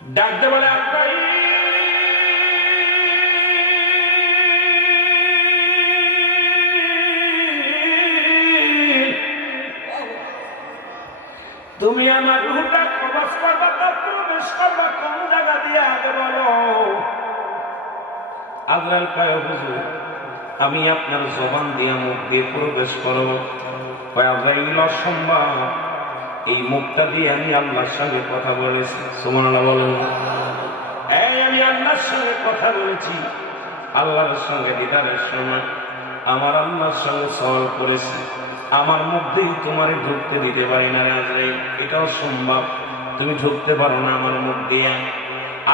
ডাকতে বলে আপনার তুমি আমার রূহটা কবজ করবা, তার প্রবেশ করবা কোন জায়গা দিয়ে আগে বলো। আজরাইল কয় হুজুর আমি আপনার জবান দিয়ে মুখ দিয়ে প্রবেশ করব। কয় আজরাইল অসম্ভব, এই মুখটা দিয়ে আমি আল্লাহর সঙ্গে কথা বলেছি। সুবহানাল্লাহ বলেন। এই আমি আল্লাহর সঙ্গে কথা বলেছি, আল্লাহর সঙ্গে দিদারের সময় আমার আল্লাহর সঙ্গে সওয়াল করেছি, আমার মুখ দিয়ে তোমারে ঢুকতে দিতে পারি না আজরাইল, এটাও সম্ভব, তুমি ঢুকতে পারো না আমার মুখ দিয়ে।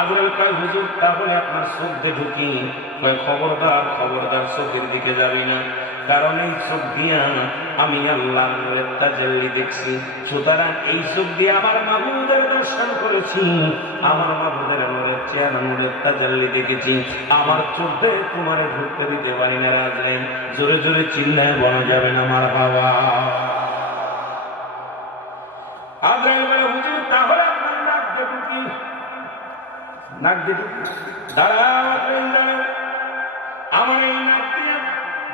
আজরাইল কয় হুজুর তাহলে আপনার চোখ দিয়ে ঢুকি। কয় খবরদার খবরদার চোখের দিকে যাবি না, কারণ এই চোখ দিয়া আমি আল্লাহর নূরের তাজাল্লি দেখছি। সুতরাং এই চোখ দিয়ে আমার মাবুদের দর্শন করেছি, আমার মাবুদের নূরের চেহারা নূরের তাজাল্লি দেখেছি, আমার চোখ দিয়ে তোমারে ঢুকতে দিতে পারি না আজরাইল। জোরে জোরে চিল্লায় বলা যাবে না মারহাবা। আজরাইল বলে হুজুর তাহলে আপনার নাক দিয়ে ঢুকি। নাক দিয়ে ঢুকি, দাঁড়াও আজরাইল দাঁড়াও। আমার এই নাক দিয়ে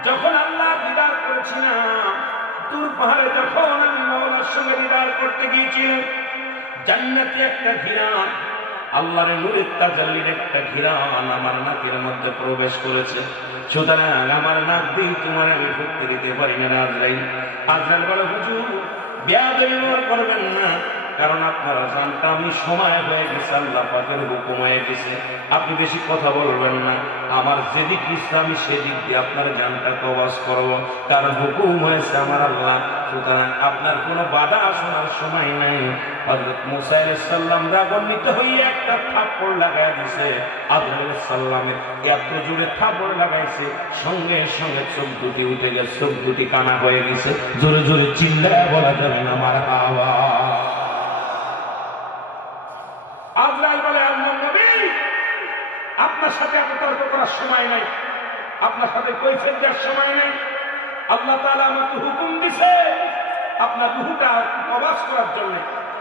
যখন আল্লাহ দিদার করেছিলাম, দূর পাহাড়ে যখন আমি মাওলার সঙ্গে দিদার করতে গিয়েছিলাম, জান্নাতে একটা ঘিরান, আল্লাহর নূরের তাজাল্লির একটা ঘিরান আমার নাকের মধ্যে প্রবেশ করেছে। সুতরাং আমার নাক দিয়ে তোমার আমি ঢুকতে দিতে পারি না আজরাইল। আজরাইল বলে হুজুর বেয়াদবি করবেন না, কারণ আপনারা জানতে আমি সময় হয়ে গেছে, আল্লাহ পাকের হুকুম হয়ে গেছে, আপনি বেশি কথা বলবেন না। আমার যেদিক ইচ্ছা আমি সেদিক দিয়ে আপনার জানটা কবজ করবো, কারণ হুকুম হয়েছে আমার আল্লাহ। সুতরাং আপনার কোনো বাধা শোনার সময় নাই। হযরত মুসা আলাইহিস সালাম রাগান্বিত হয়ে একটা থাপ্পড় লাগায় দিয়েছে। আজরাইল আলাইহিস সালামের এত জোরে থাপ্পড় লাগাইছে, সঙ্গে সঙ্গে চোখ দুটি উঠে গেছে, চোখ দুটি কানা হয়ে গেছে। জোরে জোরে চিল্লায় বলা যাবে না মারহাবা। আজরাইল বলে আল্লাহর নবী আপনার সাথে এত তর্ক করার সময় নাই, আপনার সাথে কৈফিয়ত দেওয়ার সময় নাই। আল্লাহ তাআলা আমাকে হুকুম দিয়েছে আপনার রূহটা কবজ করার জন্য,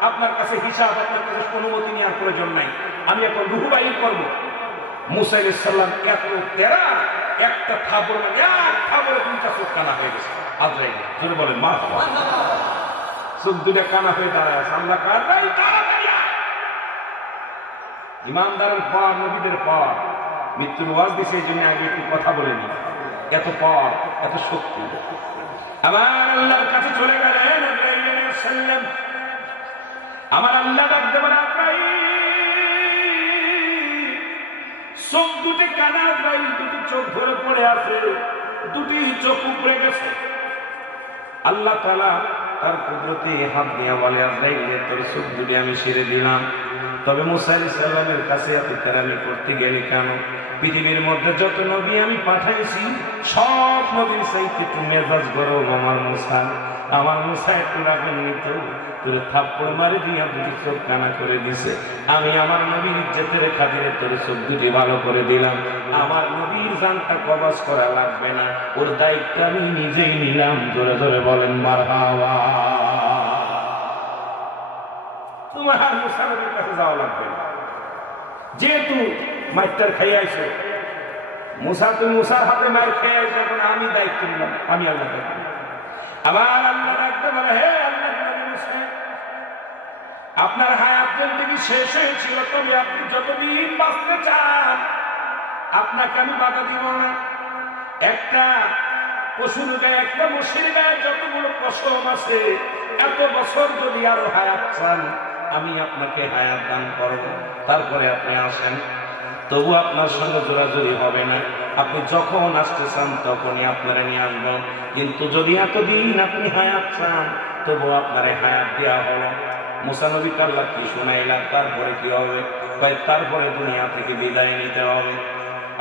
আপনার কাছে হিসাব, আপনার কাছে অনুমতি নেওয়ার প্রয়োজন নাই, আমি এখন রূহ বাইর করব। মুসা আলাইহিস সালাম এত তেরা, একটা থাপড় লাগে এক থাপড়ে দুইটা চোখ কানা হয়ে গেছে। আজরাইল জোরে বলেন মারহাবা। চোখ দুটা কানা হয়ে দাঁড়ায় আছে। আল্লাহ কার নাই ইমানদারের পর, নবীদের পর মৃত্যুর ওয়াজ দিছে, এই জন্য আগে একটু কথা বলে নি। এত পর, এত শক্তি আমার আল্লাহর কাছে চলে গেলেন। আমার আল্লাহ ডাকতে বলে আজরাইল, চোখ দুটি কানা, আজরাইল দুটি চোখ ধরে পড়ে আছে, দুটি চোখ উপড়ে গেছে। আল্লাহ তাআলা তার কুদরতে হাত দিয়ে বলে আজরাইল তোর চোখ দুটি আমি ছেড়ে দিলাম। তবে মুসা আলাইহিস সালামের কাছে এত তেরামি করতে গেলে কেন? পৃথিবীর মধ্যে যত নবী আমি পাঠাইছি সব নবীর চাইতে একটু মেজাজ গরম আমার মুসা। আমার মুসা একটু রাগান্বিত, তোর থাপ্পড় মারি দিয়া দুটি চোখ কানা করে দিছে। আমি আমার নবীর ইজ্জতের খাতিরে তোর চোখ দুটি ভালো করে দিলাম। আমার নবীর জানটা কবজ করা লাগবে না, ওর দায়িত্ব আমি নিজেই নিলাম। জোরে জোরে বলেন মারহাবা। তোমার মুসা নবীর কাছে যাওয়া লাগবে না, যেহেতু মাইটার খাইয়ে আইছো। মুসা তুমি মুসার হাতে মার খেয়ে আইছো, এখন আমি দায়িত্ব নিলাম, আমি আল্লাহ দায়িত্ব। আবার আল্লাহ ডাকতে বলে হে আল্লাহ নবী মুসা, আপনার হায়াত জিন্দেগি শেষ হয়েছিল, তবে আপনি যতদিন বাঁচতে চান আপনাকে আমি বাধা দিব না। একটা পশুর গায়ে, একটা মশির গায়ে যতগুলো পশম আছে, এত বছর যদি আরো হায়াত চান আমি আপনাকে হায়াত দান করব। তারপরে আপনি আসেন, তবু আপনার সঙ্গে জোরাজুরি হবে না, আপনি যখন আসতে চান তখনই আপনারা নিয়ে আসবেন। কিন্তু যদি এতদিন আপনি হায়াত চান তবু আপনারে হায়াত দেওয়া হলো। মুসা নবীকে আল্লাহ কি শুনাইলাম, তারপরে কি হবে? তারপরে দুনিয়া থেকে বিদায় নিতে হবে।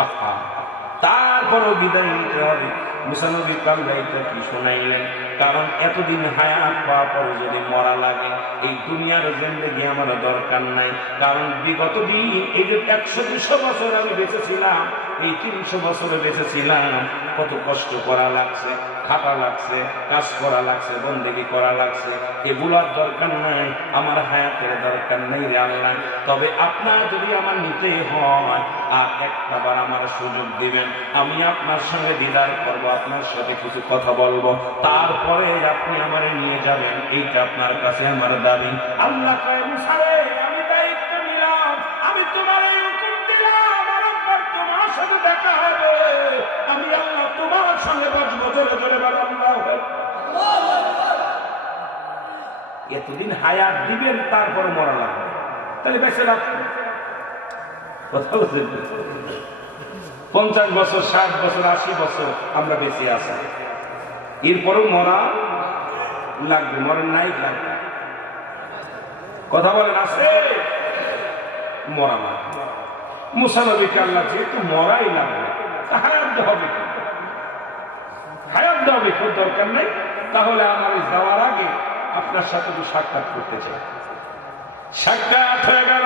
আহা, তারপরও বিদায় নিতে হবে। মুসা নবী আল্লাহ এটা কি শুনাইলেন? কারণ এতদিন হায়াত পাওয়ার পরে যদি মরা লাগে, এই দুনিয়ার জিন্দেগি আমার দরকার নাই। কারণ বিগত দিন এই যে 100-200 বছর আমি বেঁচে ছিলাম, এই 300 বছরে বেঁচেছিলাম, কত কষ্ট করা লাগছে, খাটা লাগছে, কাজ করা লাগছে, বন্দেগি করা লাগছে। এগুলোর দরকার নাই, আমার হায়াতের দরকার নেই রে আল্লাহ। তবে আপনার যদি আমার নিতে হয় আর একটাবার আমার সুযোগ দিবেন, আমি আপনার সঙ্গে দিদার করব, আপনার সাথে কিছু কথা বলবো, তারপরে আপনি আমারে নিয়ে যাবেন, এইটা আপনার কাছে আমার দাবি। আল্লাহ কয় মুসা রে, আমি দায়িত্ব নিলাম, আমি তোমার হুকুম দিলাম, আমার তোমার সাথে দেখা হবে, আমি আল্লাহ তোমার সঙ্গে বসবো। জোরে জোরে বলো আল্লাহু আকবার। এতদিন হায়াত দিবেন, তারপরে মরা লাগবে, তাহলে বেঁচে রাখবেন। কথা বলছেন? 50 বছর, 60 বছর, 80 বছর আমরা বেঁচে আছি, এরপরও মরা লাগবে, মরেন নাই লাগবে। কথা বলেন আছে মরা লাগবে। মুসা নবীকে আল্লাহ যেহেতু মরাই লাগবে, হায়াত দেওয়া হবে কি? হায়াত দেওয়া হবে কেউ দরকার নেই। তাহলে আমার যাওয়ার আগে আপনার সাথে তো সাক্ষাৎ করতে চাই। সাক্ষাৎ হয়ে গেল,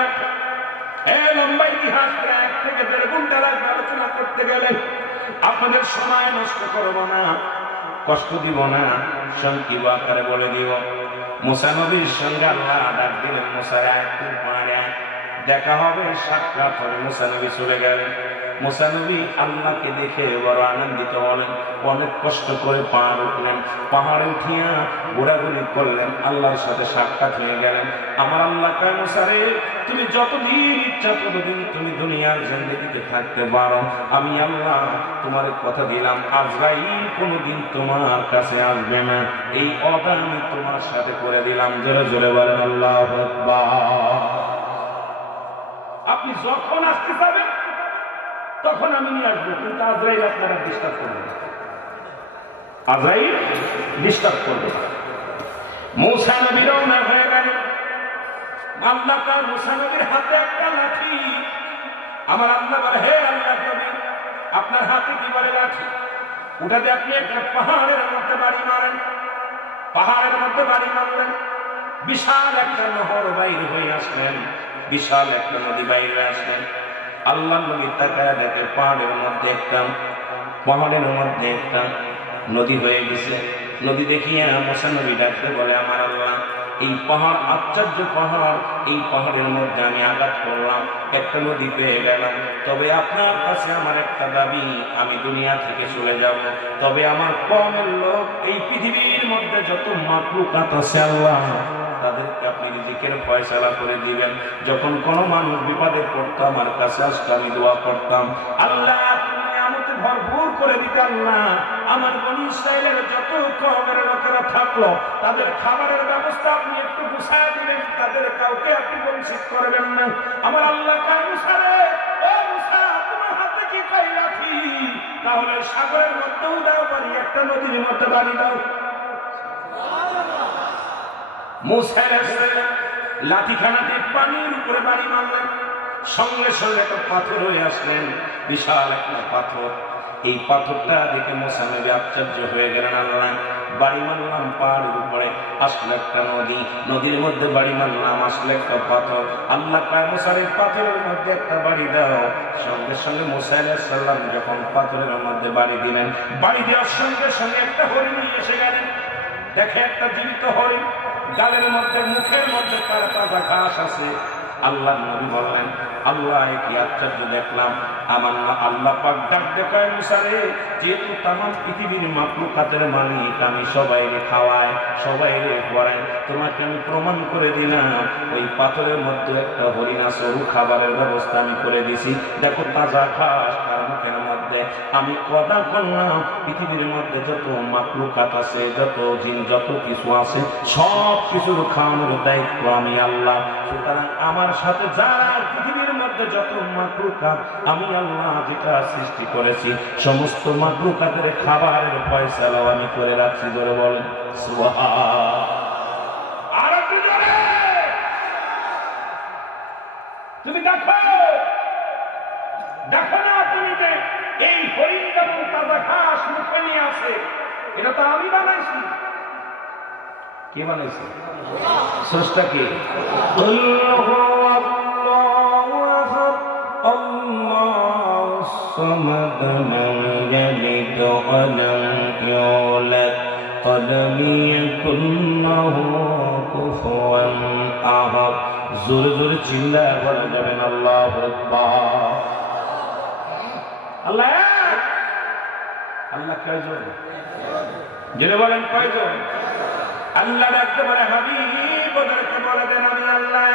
লম্বা ইতিহাস, 1 থেকে 1.5 ঘন্টা লাগবে আলোচনা করতে গেলে। আপনাদের সময় নষ্ট করব না, কষ্ট দিব না, সংক্ষিপ্ত আকারে বলে দিব। মুসা নবীর সঙ্গে আল্লাহ ডাক দিলেন, মুসা একটু পারে দেখা হবে, সাক্ষাৎ হবে। মুসা নবী চলে গেলেন। মুসা নবী আল্লাহকে দেখে বড় আনন্দিত হলেন, অনেক কষ্ট করে পাহাড় উঠলেন, পাহাড়ে উঠিয়া ঘোরাঘুরি করলেন, আল্লাহর সাথে সাক্ষাৎ হয়ে গেলেন। আমার আল্লাহ কয় মুসা রে, তুমি যতদিন ইচ্ছা ততদিন তুমি দুনিয়ার জিন্দেগিতে থাকতে পারো, আমি আল্লাহ তোমার কথা দিলাম, আজরাইল কোনোদিন তোমার কাছে আসবে না, এই ওয়াদা আমি তোমার সাথে করে দিলাম। জোরে জোরে বলেন আল্লাহু আকবার। আপনি যখন আসতে পাবেন তখন আমি নিয়ে আসবো, কিন্তু আজরাইল আপনারা ডিস্টার্ব করবে না, আজরাইল ডিস্টার্ব করবে না। মুসা নবী রওনা হয়ে গেলেন। আল্লাহ তার মুসা নবীর হাতে একটা লাঠি। আমার আল্লাহ বলে, হে আল্লাহ নবী, আপনার হাতে কি বলে লাঠি? ওটাতে আপনি একটা পাহাড়ের মধ্যে বাড়ি মারেন। পাহাড়ের মধ্যে বাড়ি মারলেন, বিশাল একটা নহর বাইরে হয়ে আসলেন, বিশাল একটা নদী বাইরে আসলেন। আল্লাহ নবী তাকায় দেখে পাহাড়ের মধ্যে একটা নদী হয়ে গেছে। নদী দেখিয়া মুসা নবী ডাকতে বলে, আমার আল্লাহ, এই পাহাড় আশ্চর্য পাহাড়, এই পাহাড়ের মধ্যে আমি আঘাত করলাম, একটা নদী পেয়ে গেলাম। তবে আপনার কাছে আমার একটা দাবি, আমি দুনিয়া থেকে চলে যাব, তবে আমার কওমের লোক, এই পৃথিবীর মধ্যে যত মাখলুকাত আছে আল্লাহ, তাদেরকে আপনি রিজিকের ফয়সালা করে দিবেন। যখন কোনো মানুষ বিপদে পড়তো আমার কাছে আসতো, আমি দোয়া করতাম, আল্লাহ আপনি নিয়ামতে ভরপুর করে দিতেন না। আমার বনী ইসরাইলের যত কওমের লোকেরা থাকলো, তাদের খাবারের ব্যবস্থা আপনি একটু গুছায় দিবেন, তাদের কাউকে আপনি বঞ্চিত করবেন না। আমার আল্লাহ কয়, মুসা রে, ও মুসা, তোমার হাতে কি কই লাঠি? তাহলে সাগরের মধ্যেও দাও বাড়ি, একটা নদীর মধ্যে বাড়ি দাও। মুসা লাঠিখানাতে পানির উপরে বাড়ি মারলেন, সঙ্গে সঙ্গে একটা পাথর হয়ে আসলেন, বিশাল একটা পাথর। এই পাথরটা দেখে মুসা নবী আশ্চর্য হয়ে গেলেন। আল্লাহ, বাড়ি মারলাম পাহাড়ের উপরে, আসলে একটা নদী, নদীর মধ্যে বাড়ি মারলাম, আসলে একটা পাথর। আল্লাহ কয়, মুসা রে, পাথরের মধ্যে একটা বাড়ি দাও। সঙ্গে সঙ্গে মুসা আলাইহিস সালাম যখন পাথরের মধ্যে বাড়ি দিলেন, বাড়ি দেওয়ার সঙ্গে সঙ্গে একটা হরিণ এসে গেলেন। দেখে একটা জীবিত হরিণ, গালের মধ্যে, মুখের মধ্যে তার তাজা ঘাস আছে। আল্লাহ নবী বললেন, আল্লাহ কি আশ্চর্য দেখলাম। আমার আল্লাহ পাক ডাক দেখায়, মুসা রে, যেহেতু তামাম পৃথিবীর মাখলুকাতের মালিক, আমি সবাইকে খাওয়াই, সবাইকে পড়াই, তোমাকে আমি প্রমাণ করে দিলাম, ওই পাথরের মধ্যে একটা হরিণ আছে, ওর খাবারের ব্যবস্থা আমি করে দিছি। দেখো তাজা ঘাস তার মুখের মধ্যে। আমি কথা করলাম, পৃথিবীর মধ্যে যত মাখলুকাত আছে, যত জিন, যত কিছু আছে, সব কিছুর খাওয়ানোর দায়িত্ব আমি আল্লাহ। সুতরাং আমার সাথে যারা পৃথিবীর মধ্যে যত মাখলুকাত আমি আল্লাহ যেটা সৃষ্টি করেছি, সমস্ত মাখলুকাতের খাবারের ফয়সালাও আমি করে রাখছি। ধরে বলেন সুবহান। আর একটু জোরে। তুমি দেখো, দেখো না তুমি, এই হরিণ যেমন তাজা ঘাস মুখে নিয়ে আসে, এটা তো আমি বানাইছি। কে বানাইছে? স্রষ্টা কে? আল্লাহু আল্লাহু আহাদ, আল্লাহুস صمد لم يلد ولم يولد ولم يكن له كفوا أحد জোরে জোরে চিল্লায় বলা যাবেন আল্লাহু আকবার। আল্লাহ আল্লাহ কয়জন? জেনে বলেন কয়জন? আল্লাহ ডাকতে বলে হাবিব ওদেরকে বলে দেন আমি আল্লাহ,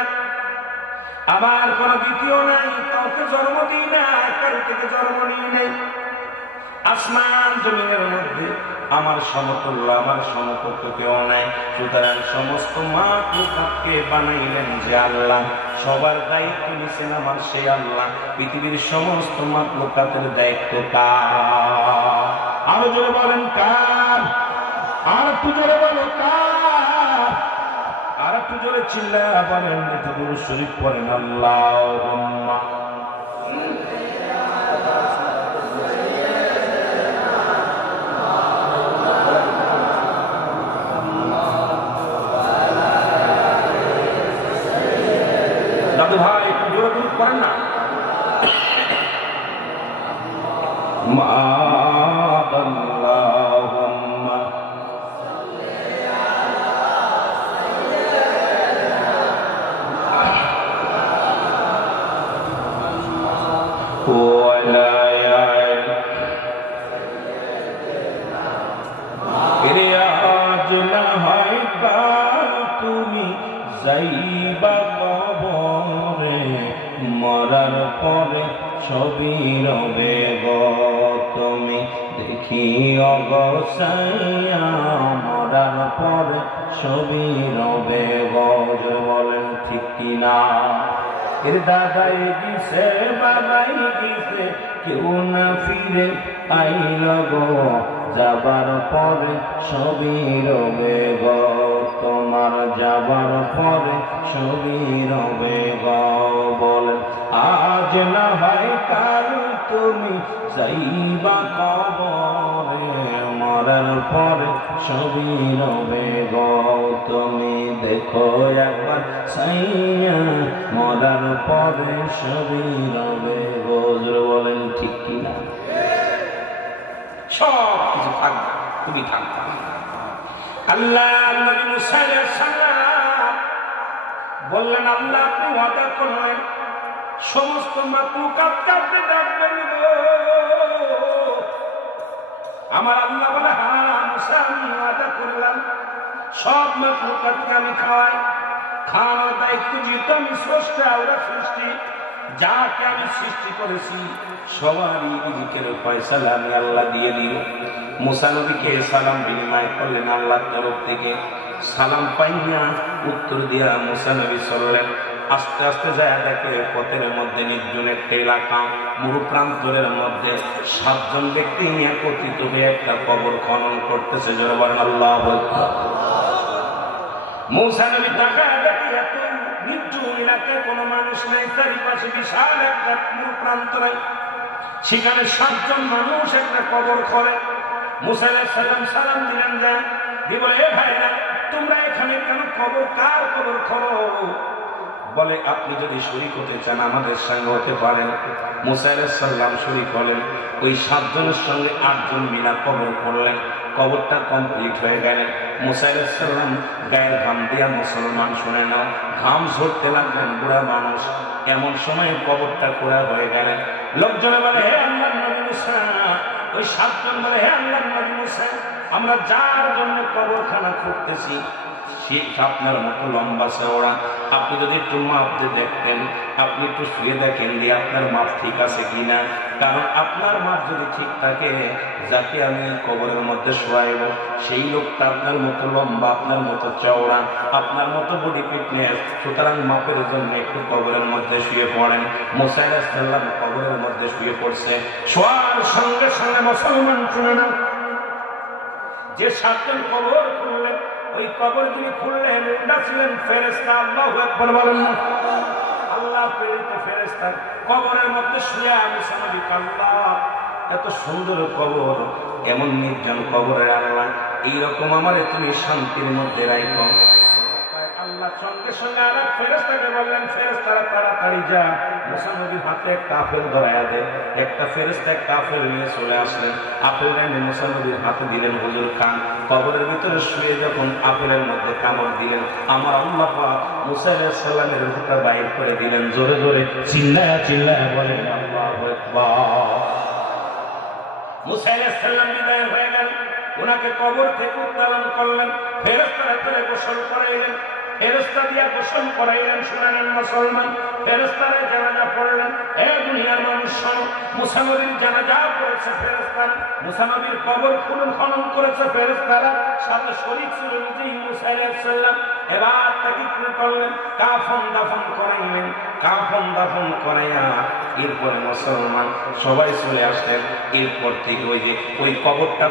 আবার কোন দ্বিতীয় নাই, কাউকে জন্ম দিই না, কারো থেকে জন্ম নিই নাই। আসমান জমিনের মধ্যে আমার সমতুল্য আমার সমকক্ষ কেউ নাই। সুতরাং সমস্ত মাখলুকাতকে বানাইলেন যে আল্লাহ, সবার দায়িত্ব নিছেন আমার সেই আল্লাহ। পৃথিবীর সমস্ত মাখলুকাতের দায়িত্ব কার? আরো জোরে বলেন কার? আর একটু জোরে বলো কার? আর একটু জোরে চিল্লায়া বলেন, এটা দুরূদ শরীফ পড়েন আল্লাহুম্মা দাদু ভাই একটু জোরে দুরূদ পড়েন না। আল্লাহুম্মা তুমি যাইবা কবরে, মরার পরে ছবি রবে গো তুমি দেখি অগসাইয়া, মরার পরে ছবি রবে গো। বলেন ঠিক কিনা? এর দাদাই দিছে বাবাই দিছে, কেউ না ফিরে আইল গো, যাবার পরে ছবি রবে গো তোমার, যাবার পরে ছবি রবে গো। বলেন আজ না হয় কাল তুমি যাইবা কবরে, মরার পরে ছবি রবে গো তুমি দেখো একবার সাইয়া, মরার পরে ছবি রবে গো। বলেন ঠিক কিনা? সব কিছু থাকবে, তুমি থাকবে। আল্লাহ নবী মুসা আলাইহিস সালাম বললেন, আল্লাহ আপনি ওয়াদা করলেন সমস্ত মাখলুকাতকে আপনি ডাকবেন গো। আমার আল্লাহ বলে, হ্যাঁ মুসা আমি ওয়াদা করলাম সব মাখলুকাতকে আমি খাওয়াই। খাওয়ানোর দায়িত্ব যেহেতু আমি স্রষ্টা, ওরা সৃষ্টি, যাকে আমি সৃষ্টি করেছি সবারই রিজিকের ফয়সালা আমি আল্লাহ দিয়ে দিই। মুসা নবীকে সালাম বিনিময় করলেন আল্লাহর তরফ থেকে। সালাম পাইয়া উত্তর দিয়া মুসা নবী চললেন। আস্তে আস্তে যায় দেখে পথের মধ্যে নির্জন একটা এলাকা, মরু প্রান্তরের মধ্যে 7 জন ব্যক্তি একত্রিত হয়ে একটা কবর খনন করতেছে। জোরে বলেন আল্লাহু আকবার। মুসা নবী তাকায় দেখে এত নির্জন এলাকায় কোনো মানুষ নেই, চারিপাশে বিশাল একটা মরু প্রান্তরে, সেখানে 7 জন মানুষ একটা কবর খোঁড়ে। মুসা আলাইহিস সালাম সালাম দিলেন, যান দিয়ে বলে, এ ভাইরা তোমরা এখানে কেন কবর, কার কবর খোঁড়ো? বলে আপনি যদি শরীক হতে চান আমাদের সঙ্গে হতে পারেন। মুসা আলাইহিস সালাম শরীক হলেন। ওই 7 জনের সঙ্গে 8 জন মিলা কবর করলেন। কবরটা কমপ্লিট হয়ে গেলেন। মুসা আলাইহিস সালাম গায়ের ঘাম দিয়া, মুসলমান শুনে নাও, ঘাম ঝরতে লাগলেন। বুড়া মানুষ, এমন সময় কবরটা খোঁড়া হয়ে গেলেন। লোকজনে বলে, হে আল্লাহর নবী মুসা, ওই 7 জন বলে, হে আল্লাহর নবী মুসা, আমরা যার জন্য কবরখানা খুঁড়তেছি সে আপনার মতো লম্বা চওড়া, আপনি যদি একটু মাপ দিয়ে দেখতেন, আপনি একটু শুয়ে দেখেন যে আপনার মাপ ঠিক আছে কিনা। কারণ আপনার মাপ যদি ঠিক থাকে, যাকে আমি কবরের মধ্যে শোয়াইব সেই লোকটা আপনার মতো লম্বা, আপনার মতো চওড়া, আপনার মতো বডি ফিটনেস। সুতরাং মাপের জন্য একটু কবরের মধ্যে শুয়ে পড়েন। মুসা আলাইহিস সালাম কবরের মধ্যে শুয়ে পড়ছে। শোয়ার সঙ্গে সঙ্গে মুসলমান শুনে না, যে 7 জন কবর খুললেন, ওই কবর যিনি খুললেন ওটা ছিলেন ফেরেশতা। আল্লাহু আকবার বলেন না? আল্লাহ প্রেরিত ফেরেশতা কবরের মধ্যে শুয়ে মুসা নবী, আল্লাহ এত সুন্দর কবর, এমন নির্জন কবরে আল্লাহ এইরকম আমারে তুমি শান্তির মধ্যে রাখো। আল্লাহ সঙ্গে সঙ্গে সঙ্গে আর এক ফেরেশতাকে বললেন, ফেরেশতারা তাড়াতাড়ি যা মুসা নবীর হাতে একটা আপেল ধরাইয়া দে। একটা ফেরেশতা একটা আপেল নিয়ে চলে আসলেন, আপেল এনে মুসা নবীর হাতে দিলেন। হুজুর খান কবরের ভিতরে শুয়ে যখন আপেলের মধ্যে কামড় দিলেন, আমার আল্লাহ পাক মুসা আলাইহিস সালামের রূহটা বাইর করে দিলেন। জোরে জোরে চিল্লায়া চিল্লায়া বলেন আল্লাহু আকবার। মুসা আলাইহিস সালাম বিদায় হয়ে গেল, ওনাকে কবর থেকে উত্তোলন করলেন, ফেরেশতারা তুলে গোসল করাইলেন, ফেরেশতা দিয়া গোসল করাইলেন। শুনালেন মুসলমান, ফেরেশতারা জানাজা পড়লেন। এ দুনিয়ার মানুষ শোনো, মুসা নবীর জানাজা পড়েছে ফেরেশতারা, মুসা নবীর কবর খনন করেছে ফেরেশতারা, সাথে শরীক ছিল নিজেই মুসা আলাইহিস সালাম। এবার তাকে কি করলেন? কাফন দাফন করাইলেন। কাফন দাফন করাইয়া এরপরে মুসলমান সবাই চলে আসলেন। এরপর থেকে ওই কবরটা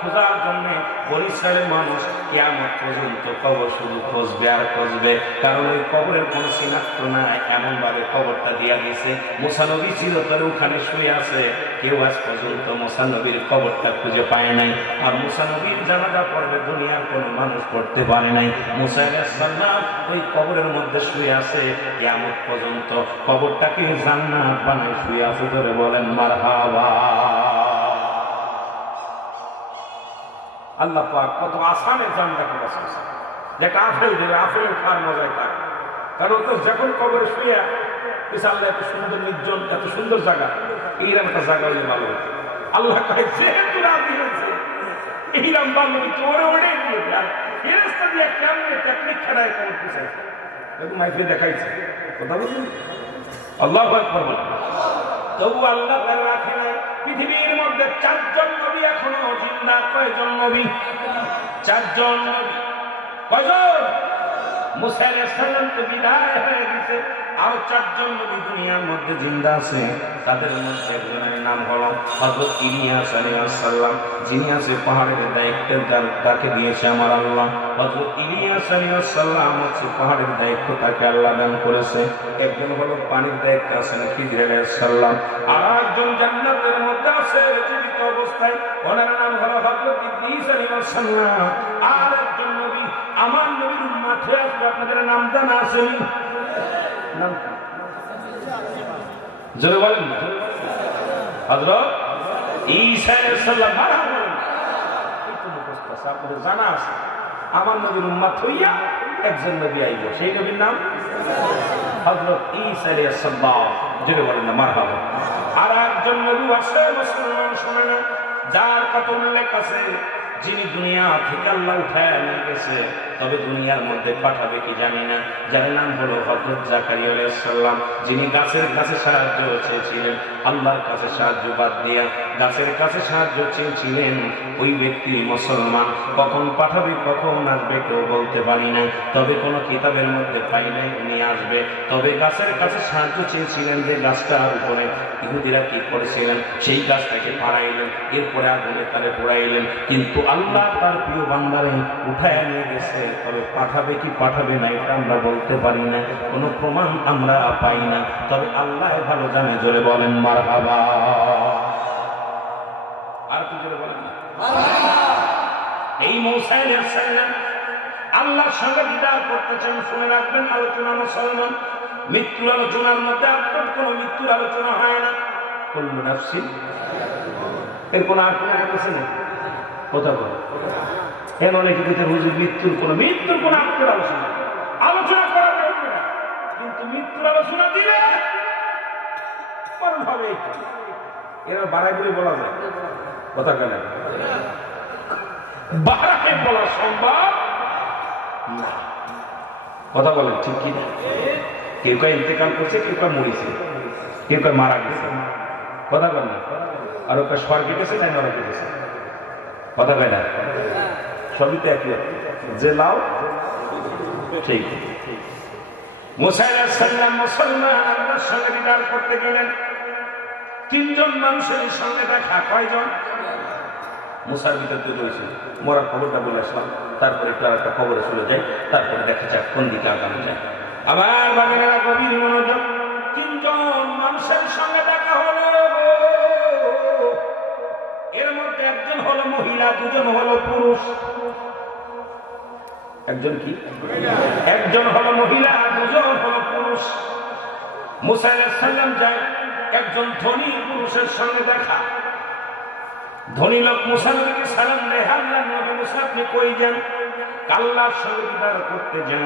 খোঁজার জন্য বরিশালের মানুষ কিয়ামত পর্যন্ত কবর শুধু খুঁজবে আর খুঁজবে, কারণ ওই কবরের কোন চিনাক্ত নাই। এমন ভাবে কবরটা দিয়া দিয়েছে, মুসা নবী চিরতরে ওখানে শুয়ে আছে, কেউ আজ পর্যন্ত মুসা নবীর কবরটা খুঁজে পায় নাই। আর মুসা নবীর জানাজা পড়বে দুনিয়ার কোন মানুষ পড়তে পারে নাই। মুসা আলাইহিস সালাম ওই কবরের মধ্যে শুয়ে আছে কিয়ামত পর্যন্ত। কবরটাকে জান্নাত বানায় শুয়ে আছে। ধরে বলেন মারহাবা। আল্লাহ পাক কত আসানে জান্নাতকে বাঁচাচ্ছে। যেটা আপেল দেবে, আপেল খাওয়ার মজায় থাকে। কারণ তো যখন কবরে শুয়ে আল্লাহ এত সুন্দর নির্জন, এত সুন্দর জায়গা, এইরকম একটা জায়গা হইলে ভালো হতো। আল্লাহ কয় যেহেতু রাজি হয়েছে এইরকম ভালো হচ্ছে, ওরে ওরে দিয়েছে। আর ফেরেশতা দিয়ে কেমনে টেকনিক খেলায় কবর পিছাইছে, এরকম মাইফে দেখাইছে। কথা বলছেন আল্লাহু আকবার বলেন। তবু আল্লাহ তাআলা রাখে নাই। পৃথিবীর মধ্যে 4 জন নবী এখনো জিন্দা। কয়জন নবী? 4 জন নবী। কয়জন? মুসা আলাইহিস সালাম তো বিদায় হয়ে গেছে, আর 4 জন নবী দুনিয়ার মধ্যে জিন্দা আছে। তাদের মধ্যে একজনের নাম হলো হযরত ইলিয়াস আলাইহিস সালাম, যিনি আছে পাহাড়ের দায়িত্ব তাকে দিয়েছে আমার আল্লাহ। হযরত ইলিয়াস আলাইহিস সালাম হচ্ছে পাহাড়ের দায়িত্ব তাকে আল্লাহ দান করেছে। একজন হলো পানির দায়িত্ব আছেন খিজির আলাইহিস সালাম, আর একজন জান্নাতের মধ্যে আছে জীবিত অবস্থায়, ওনার নাম হলো হযরত ইদ্রিস আলাইহিস সালাম। আর একজন নবী আমার নবীর উম্মত হয়ে আসবে, আপনাদের নাম জানা আছে? নাম জোরে বলেন না। হযরত ঈসা আলাইহিস সালাম। আপনাদের জানা আছে আমার নবীর উম্মত হইয়া একজন নবী আইব, সেই নবীর নাম হযরত ঈসা আলাইহিস সালাম। জোরে বলেন না মারহাবা। আর একজন নবী আছে মুসলমান শুনে না, যার কত উল্লেখ আছে, যিনি দুনিয়া থেকে আল্লাহ উঠায় নিয়ে গেছে, তবে দুনিয়ার মধ্যে পাঠাবে কি জানি না, যার নাম হলো হযরত জাকারিয়া আলাইহিস সালাম, যিনি গাছের কাছে সাহায্য চেয়েছিলেন, আল্লাহর কাছে সাহায্য বাদ দিয়া গাছের কাছে সাহায্য চেয়েছিলেন। ওই ব্যক্তি মুসলমান, কখন পাঠাবে কখন আসবে কেউ বলতে পারি না, তবে কোনো কিতাবের মধ্যে পাই নাই উনি আসবে। তবে গাছের কাছে সাহায্য চেয়েছিলেন যে গাছটার উপরে ইহুদিরা কি করেছিলেন, সেই গাছটাকে পাড়াইলেন, এরপরে আগুনে তারে পোড়াইলেন। কিন্তু আল্লাহ তার প্রিয় বান্দারে উঠায় নিয়ে গেছে, তবে পাঠাবে কি পাঠাবে না এটা আমরা বলতে পারি না, কোনো প্রমাণ আমরা পাই না, তবে আল্লাহ ভালো জানে। জোরে বলেন মারহাবা। আর কি জোরে বলেন না? এই মূসা আলাইহিস সালাম আল্লাহর সঙ্গে দিদার করতেছেন। শুনে রাখবেন আলোচনা মুসলমান, মৃত্যুর আলোচনার মধ্যে আপনার কোন মৃত্যুর আলোচনা হয় না। কুল্লু নাফসিন, এর কোন আর কোনো আছে না? কথা বলে এর অনেকে কিন্তু হুজুর মৃত্যুর কোন আপনার আলোচনা করা যাবে না, কিন্তু মৃত্যুর আলোচনা দিলে হবে এরা বাড়াই করে বলা যায়। কথা কেন বাড়াই বলা সম্ভব না? কথা বলেন ঠিক কি না? কেউ কেউ ইন্তেকাল করছে, কেউ কেউ মরেছে, কেউ কেউ মারা গেছে। কথা বল না। আর ওকে স্বর্গে গেছে তাই নরকে গেছে। কথা কয় না? সবই তো একই, যে লাও ঠিক। মুসা আলাইহিস সালাম মুসলমান আল্লাহর সঙ্গে দিদার করতে গেলেন। 3 জন মানুষের সঙ্গে দেখা। কয়জন? মুসার ভিতর তো রয়েছে, মরার খবরটা বলে আসলাম, তারপরে একটু আর একটা খবরে চলে যাই, তারপরে দেখা যাক কোন দিকে আগানো যায়। আবার বাগানেরা গভীর মনোযোগ। 3 জন মানুষের সঙ্গে দেখা হলো। এর মধ্যে একজন হলো মহিলা, 2 জন হলো পুরুষ। একজন কি? একজন হলো মহিলা, দুজন হলো পুরুষ। মুসা আলাইহিস সালাম যায় একজন ধনী পুরুষের সঙ্গে দেখা। ধনী লোক মুসা নবীকে সালাম দেয়, আল্লাহর নবী মুসা আপনি কই যান? আল্লাহর সঙ্গে দিদার করতে যান,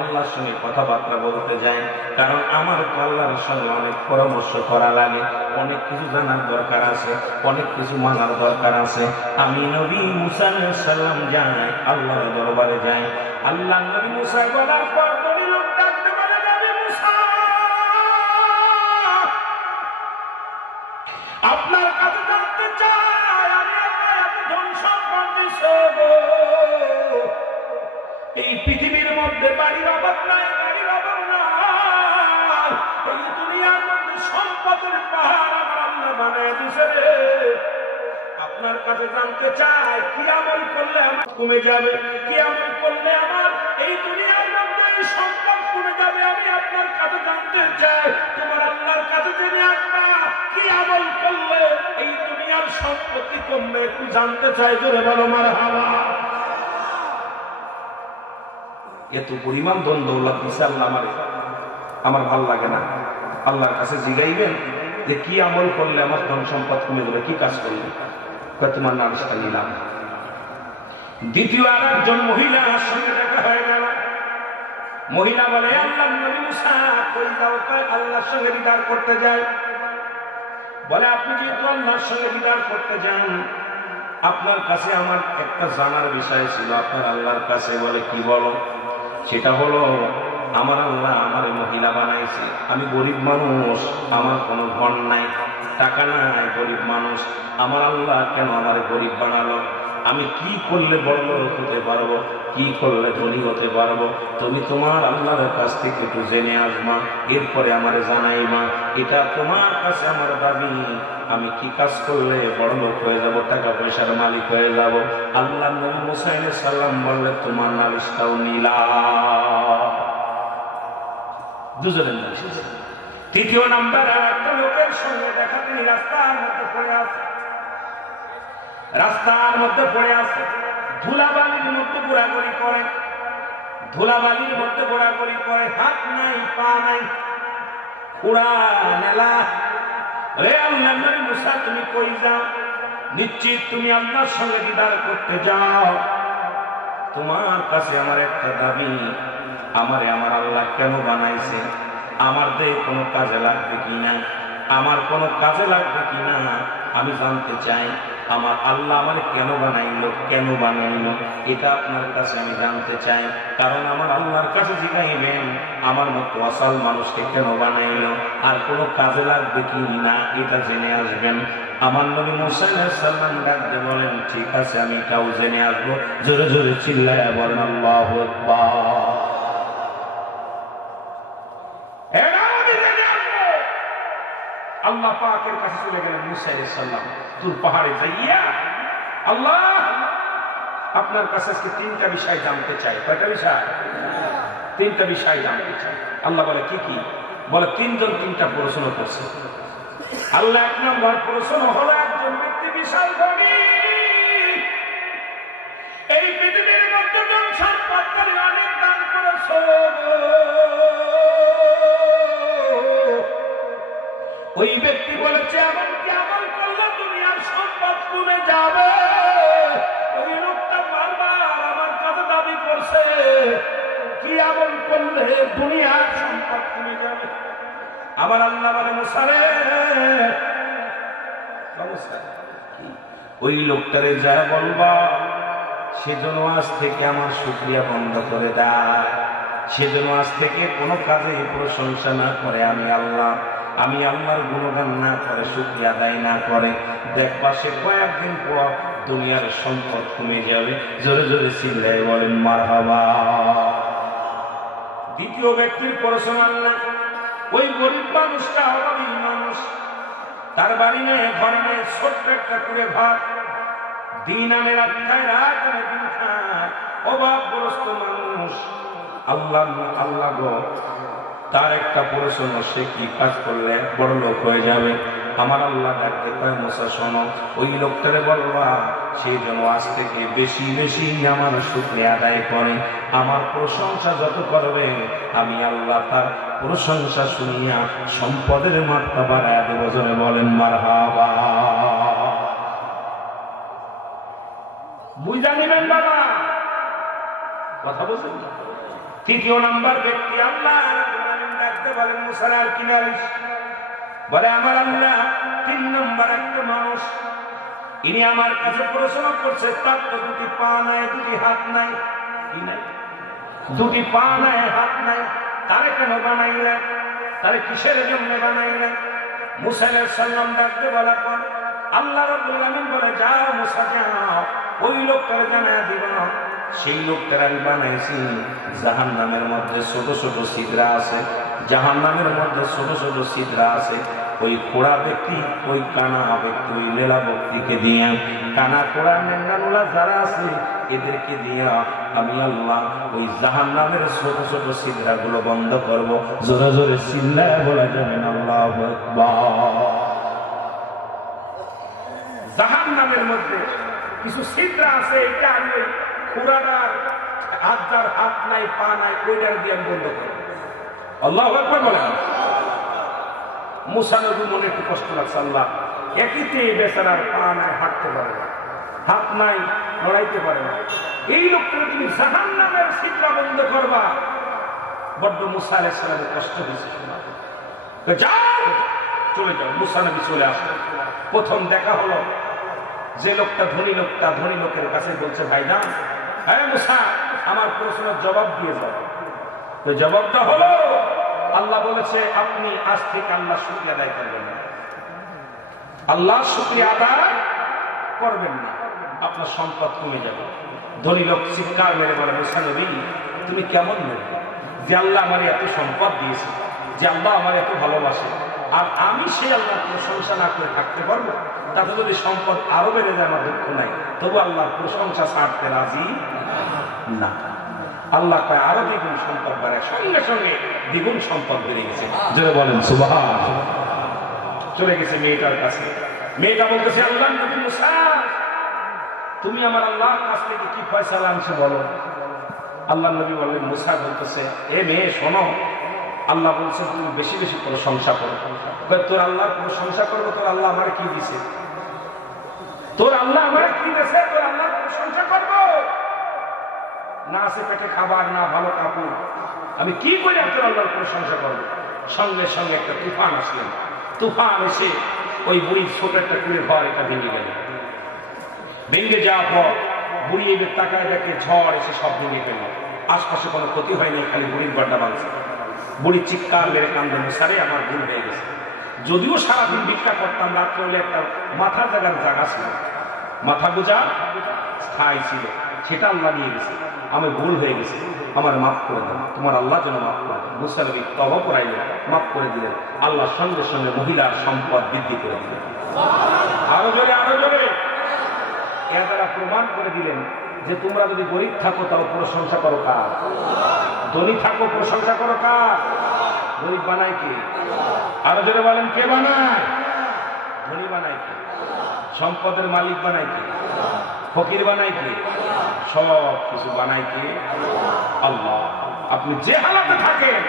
আল্লাহর সঙ্গে কথাবার্তা বলতে যায়। কারণ আমার তো আল্লাহর সঙ্গে অনেক পরামর্শ করা লাগে, অনেক কিছু জানার দরকার আছে, অনেক কিছু মানার দরকার আছে। আমি নবী মুসা আলাইহিস সালাম যাই, আল্লাহর দরবারে যাই। আল্লাহ নবী মুসা বলার পর ধনী লোক ডাকতে বলে, নবী মুসা আপনার কাছে জানতে চাই, আমি আপনার এত ধন সম্পদ দিছো গো, এই পৃথিবীর মধ্যে বাড়ির অভাব নাই, গাড়ির অভাব নাই, এই দুনিয়ার মধ্যে সম্পদের পাহাড় আমার আল্লাহ বানায় দিছে রে। আপনার কাছে জানতে চাই কি আমল করলে আমার কমে যাবে, কি আমল করলে আমার এই দুনিয়ার মধ্যে এই সম্পদ কমে যাবে, আমি আপনার কাছে জানতে চাই। তোমার আল্লাহর কাছে জেনে আসবা কি আমল করলে এই দুনিয়ার সম্পত্তি কমবে, একটু জানতে চাই। জোরে বলো মারহাবা। এত পরিমাণ ধন দৌলত দিছে আল্লাহ আমার ভাল লাগে না। আল্লাহর কাছে জিগাইবেন যে কি আমল করলে আমার ধন সম্পদ কমে যাবে, কি কাজ করলে? তোমার নালিশটা নিলাম। দ্বিতীয় আর একজন মহিলার সঙ্গে দেখা হয়ে গেল। মহিলা বলে, আল্লাহর নবী মুসা কই যাও? আল্লাহর সঙ্গে দিদার করতে যায়। বলে, আপনি যেহেতু আল্লাহর সঙ্গে দিদার করতে যান, আপনার কাছে আমার একটা জানার বিষয় ছিল আপনার আল্লাহর কাছে। বলে, কি বলো? সেটা হলো, আমার আল্লাহ আমার মহিলা বানাইছে, আমি গরিব মানুষ, আমার কোনো ধন নাই, টাকা নাই, গরিব মানুষ, আমার আল্লাহ কেন আমার গরিব বানালো? আমি কি করলে বড় লোক হতে পারবো, কি করলে ধনী হতে পারবো? তুমি তোমার আল্লাহর কাছ থেকে একটু জেনে আসবা, এরপরে আমারে জানাইবা। এটা তোমার কাছে আমার দাবি, আমি কি কাজ করলে বড় লোক হয়ে যাব, টাকা পয়সার মালিক হয়ে যাব? আল্লাহ নবী মুসা আলাইহিস সালাম বললে, তোমার নালিশটাও নিলাম। দুজনের নালিশ। তৃতীয় নাম্বার, একটা লোকের সঙ্গে দেখা, তিনি রাস্তার মধ্যে পড়ে আছে, রাস্তার মধ্যে পড়ে আছে, ধুলাবালির মধ্যে ঘোরাঘুরি করে, ধুলাবালির মধ্যে ঘোরাঘুরি করে, হাত নাই, পা নাই, উড়া নেলা। রে আল্লাহর নবী মুসা, তুমি কই যাও? নিশ্চিত তুমি আল্লাহর সঙ্গে দিদার করতে যাও। তোমার কাছে আমার একটা দাবি, আমারে আমার আল্লাহ কেন বানাইছে, আমার দিয়ে কোনো কাজে লাগবে কিনা, আমার কোনো কাজে লাগবে কিনা আমি জানতে চাই। আমার আল্লাহ আমার কেন বানাইলো, কেন বানাইলো, এটা আপনার কাছে আমি জানতে চাই। কারণ আমার আল্লাহর কাছে জিজ্ঞাইবেন আমার মতো অসাল মানুষকে কেন বানাইলো, আর কোনো কাজে লাগবে কি না এটা জেনে আসবেন। আমার নবী মুসা আলাইহিস সালাম ডাকতে বলেন, ঠিক আছে, আমি এটাও জেনে আসবো। জোরে জোরে চিল্লায়া বলেন আল্লাহু আকবার। আল্লাহ পাকের কাছে চলে গেলেন মুসা আলাইহিস সালাম, তুর পাহাড়ে যাইয়া, আল্লাহ আপনার কাছে আজকে তিনটা বিষয় জানতে চাই। কয়টা বিষয়? তিনটা বিষয় জানতে চাই। আল্লাহ বলে, কি কি? বলে, তিনজন তিনটা প্রশ্ন করছে। আল্লাহ এক নম্বর প্রশ্ন হলো, একজন ব্যক্তি বিশাল ধনী, এই পৃথিবীর মধ্যে ধন সম্পদ করে অনেক দান করেছে, ওই ব্যক্তি বলেছে এমন কি আমল করলে দুনিয়ার সম্পদ কমে যাবে? ওই লোকটা বারবার আমার কাছে দাবি করছে, কি আমল করলে দুনিয়ার সম্পদ কমে যাবে? আমার আল্লাহ বলে, মুসা রে, ওই লোকটারে যা বলবা সেজন্য আজ থেকে আমার শুকরিয়া বন্ধ করে দেয়, সেজন্য আজ থেকে কোনো কাজে প্রশংসা না করে আমি আল্লাহর গুণগান না করে, শুকরিয়া আদায় না করে, দেখবা সে কয়েকদিন পর দুনিয়ার সম্পদ কমে যাবে। জোরে জোরে চিল্লায় বলেন মারহাবা। দ্বিতীয় ব্যক্তির প্রশ্ন, আল্লাহ ওই গরিব মানুষটা অভাবী মানুষ, তার বাড়ি নেই, ঘর নেই, ছোট্ট একটা করে ঘর, দিন আনে রাত খায়, রাত আনে দিন খায়, অভাবগ্রস্ত মানুষ। আল্লাহ গো, তার একটা প্রশ্ন, সে কি কাজ করলে বড় লোক হয়ে যাবে? আমার আল্লাহ ডাকতে কয় মুসা শোনো, ওই লোকটারে বলবা সেই যেন আজ থেকে বেশি বেশি আমার শুকরিয়া আদায় করে, আমার প্রশংসা যত করবে আমি আল্লাহ তার প্রশংসা শুনিয়া সম্পদের মাত্রা বাড়ায় দেব। জনে বলেন মারহাবা। বুঝা নিবেন বাবা, কথা বলছেন। তৃতীয় নাম্বার ব্যক্তি আল্লাহ ডাকতে বলেন মুসা আর কি নালিশ, বলে আমার আল্লাহ 3 নম্বর একটা মানুষ, ইনি আমার কাছে প্রশ্ন করছে, তার তো 2টি পা নাই 2টি হাত নাই, কি নাই? 2টি পা নাই হাত নাই, তারে কেন বানাইলেন? তারে কিসের জন্য বানাইলেন? মুসা আলাইহিস সালাম ডাকতে বলার পর আল্লাহ রাব্বুল আলামিন বলে, যাও মুসা যাও, ওই লোকটারে জানায়া দিবা সেই লোকটার আমি বানাইছি জাহান্নামের মধ্যে ছোট ছোট ছিদ্রা আছে, জাহান্নামের মধ্যে ছোট ছোট ছিদ্রা আছে। ওই খোড়া ব্যক্তি, ওই কানা ব্যক্তি, ওই লেলা ব্যক্তিকে দিয়ে, কানা খোড়া নেঙ্গানুলা যারা আছে এদেরকে দিয়ে আমি আল্লাহ ওই জাহান্নামের ছোট ছোট ছিদ্রা গুলো বন্ধ করব। জোরে জোরে চিল্লায় বলা যাবে না আল্লাহু আকবার। জাহান্নামের মধ্যে কিছু ছিদ্রা আছে, এটা আমি ওই খোড়াটার হাত নাই পা নাই ওইটার দিয়ে আমি বন্ধ করব। আল্লাহু আকবার বলেন। মুসা নবী মনে একটু কষ্ট লাগছে, আল্লাহ একইতে বেচারার পা নাই, হাঁটতে পারে না, হাত নাই, লড়াইতে পারে না, এই লোকটা তুমি জাহান্নামের ছিদ্রা বন্ধ করবা। বড্ড মুসা আলাইহিস সালামের কষ্ট হয়েছে, যাও চলে যাও। মুসা নবী চলে আসলো। প্রথম দেখা হলো যে লোকটা ধনী লোকটা, ধনী লোকের কাছে বলছে, ভাইজান হ্যাঁ মুসা আমার প্রশ্নের জবাব দিয়ে যাও। তো জবাবটা হলো আল্লাহ বলেছে আপনি আজ থেকে আল্লাহ শুকরিয়া আদায় করবেন না, আল্লাহ শুকরিয়া আদায় করবেন না, আপনার সম্পদ কমে যাবে। ধনী লোক চিৎকার মেরে বলে, মুসা নবী তুমি কেমন নেবে যে আল্লাহ আমার এত সম্পদ দিয়েছে, যে আল্লাহ আমার এত ভালোবাসে, আর আমি সেই আল্লাহর প্রশংসা না করে থাকতে পারবো? তাতে যদি সম্পদ আরো বেড়ে যায় আমার দুঃখ নাই, তবু আল্লাহর প্রশংসা ছাড়তে রাজি না। আল্লাহ কয় আরো দ্বিগুণ সম্পদ বাড়ায়, সঙ্গে সঙ্গে দ্বিগুণ সম্পদ বেড়ে গেছে। যারা বলেন সুবহান। চলে গেছে মেয়েটার কাছে, মেয়েটা বলতেছে, আল্লাহ নবী মুসা তুমি আমার আল্লাহর কাছ থেকে কি ফয়সালা আনছো বলো। আল্লাহ নবী বললেন, মুসা বলতেছে, এ মেয়ে শোনো, আল্লাহ বলছে তুমি বেশি বেশি প্রশংসা করো। তোর আল্লাহর প্রশংসা করবো, তোর আল্লাহ আমার কি দিছে, তোর আল্লাহ আমার কি দিছে, তোর আল্লাহর প্রশংসা করবো? না আছে পেটে খাবার, না ভালো কাপড়, আমি কি করে তোর আল্লাহর প্রশংসা করবো? সঙ্গে সঙ্গে একটা তুফান আসলেন, তুফান এসে ওই বুড়ির ছোট একটা কুড়ে ঘর এটা ভেঙে গেল। ভেঙে যাওয়ার পর বুড়ি এবার তাকায় দেখে ঝড় এসে সব ভেঙে ফেলল, আশপাশে কোনো ক্ষতি হয়নি, খালি বুড়ির ঘরটা ভাঙছে। বুড়ি চিৎকার মেরে কান্দে, মুসারে আমার ভুল হয়ে গেছে, যদিও সারাদিন ভিক্ষা করতাম, রাত্রে হলে একটা মাথা জাগার জায়গা ছিল, মাথা গোজা স্থায়ী ছিল, সেটা আল্লাহ নিয়ে গেছে, আমি ভুল হয়ে গেছে, আমার মাফ করে দেন, তোমার আল্লাহ যেন মাফ করে দেন। মুসা নবী তওবা করাইলেন, মাফ করে দিলেন, আল্লাহ সঙ্গে সঙ্গে মহিলার সম্পদ বৃদ্ধি করে দিলেন। আরো জোরে আরো জোরে। এর দ্বারা প্রমাণ করে দিলেন যে তোমরা যদি গরিব থাকো তাও প্রশংসা করো কার, ধনী থাকো প্রশংসা করো কার। গরিব বানায় কে? আরো জোরে বলেন, কে বানায়? ধনী বানায় কে? সম্পদের মালিক বানায় কে? ফকির বানায় কে? সব কিছু বানায় কে? আল্লাহ। আপনি যে হালাতে থাকেন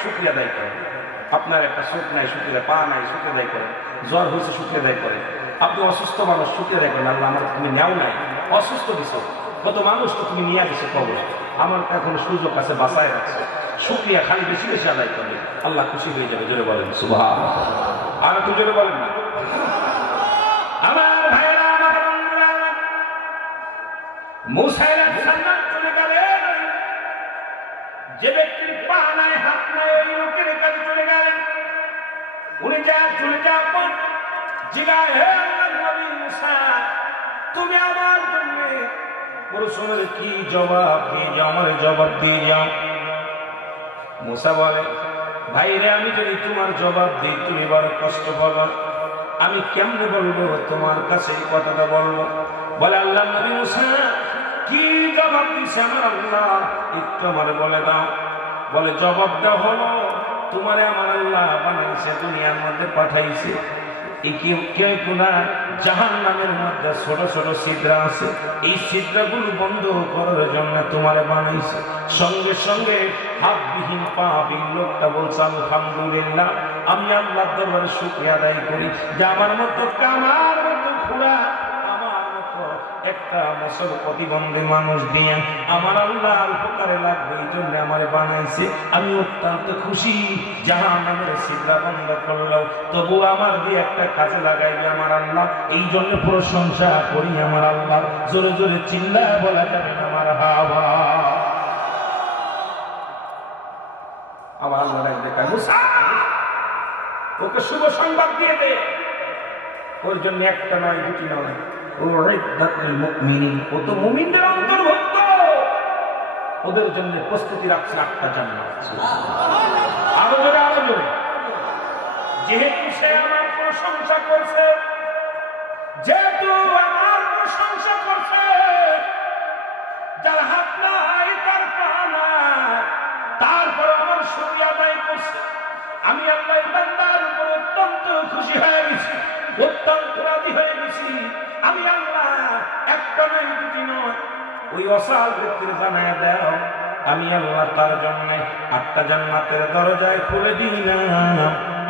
শুকরিয়া আদায় করেন। আপনার একটা চোখ নাই শুকরিয়া, পা নাই শুকরিয়া আদায় করেন, জ্বর হয়েছে শুকরিয়া আদায় করেন। আপনি অসুস্থ মানুষ শুকরিয়া আদায় করেন, আল্লাহ আমার তুমি নেও নাই, অসুস্থ দিছো, কত মানুষ তো তুমি নিয়ে দিছো কবর, আমার এখন সুযোগ আছে, বাঁচায় রাখছে। শুকরিয়া খালি বেশি বেশি আদায় করবে, আল্লাহ খুশি হয়ে যাবে। জোরে বলেন সুবহানাল্লাহ। আর একটু জোরে বলেন না। আমার ভাইরা, আমার বন্ধুরা, মুসা আলাইহিস সালাম চলে গেলেন, যে ব্যক্তির পা নাই হাত নাই ওই লোকের কাছে চলে গেলেন। উনি যা চলে যাওয়ার পর জিজ্ঞাসা, হে আল্লাহর নবী মুসা তুমি আমার জন্য প্রশ্নের কি জবাব দিয়ে যাও, আমার জবাব দিয়ে যাও। মুসা বলে, ভাই রে আমি যদি তোমার জবাব দিই তুমি বড় কষ্ট পাবা, আমি কেমনে বলবো তোমার কাছে এই কথাটা বলবো। বলে, আল্লাহর নবী মুসা কি জবাব দিছে আমার আল্লাহ একটু আমার বলে দাও। বলে, জবাবটা হলো তোমারে আমার আল্লাহ বানাইছে, দুনিয়ার মধ্যে পাঠাইছে, এই কেউ কোনা জাহান্নামের মধ্যে ছোট ছোট ছিদ্র আছে, এই ছিদ্রগুলো বন্ধ করার জন্য তোমারে বানাইছে। সঙ্গে সঙ্গে হাতবিহীন পাবিহীন লোকটা বলছে আলহামদুলিল্লাহ, আমি আল্লাহর দরবারে শুকরিয়া আদায় করি যে আমার মতো কামার মতো খোড়া, আমার মতো একটা মুসল প্রতিবন্ধী মানুষ দিয়ে আমার আল্লাহ উপকারে লাগবে, এই জন্য আমারে বানাইছে। আমি অত্যন্ত খুশি, জাহান্নামের ছিদ্র বন্ধ করলেও তবু আমার দিয়ে একটা কাজে লাগাইবে আমার আল্লাহ, এই জন্য প্রশংসা করি আমার আল্লাহ। জোরে জোরে চিল্লায় বলা যাবে না আমার হাওয়া। আমার আল্লাহ দেখায় মুসা, ওকে শুভ সংবাদ দিয়ে দে। ওর জন্য একটা নয় দুটি নয়, ও তো মুমিনদের অন্তর্ভুক্ত, ওদের জন্য প্রস্তুতি রাখছে 8টা জান্নাত। আরো জোরে আরো জোরে। যেহেতু সে আমার প্রশংসা করছে, যেহেতু আমার প্রশংসা করছে, যার হাত নাই তার পা নাই, তারপর আমার শুকরিয়া আদায় করছে, আমি আল্লাহর বান্দার উপর অত্যন্ত খুশি হয়ে গেছি, অত্যন্ত রাজি হয়ে গেছি। আমি আল্লাহ একটা নয় দুটি নয়, ওই অসাল ব্যক্তির জানায় দাও, আমি আল্লাহ তার জন্য 8টা জান্নাতের দরজায় খুলে দিলাম,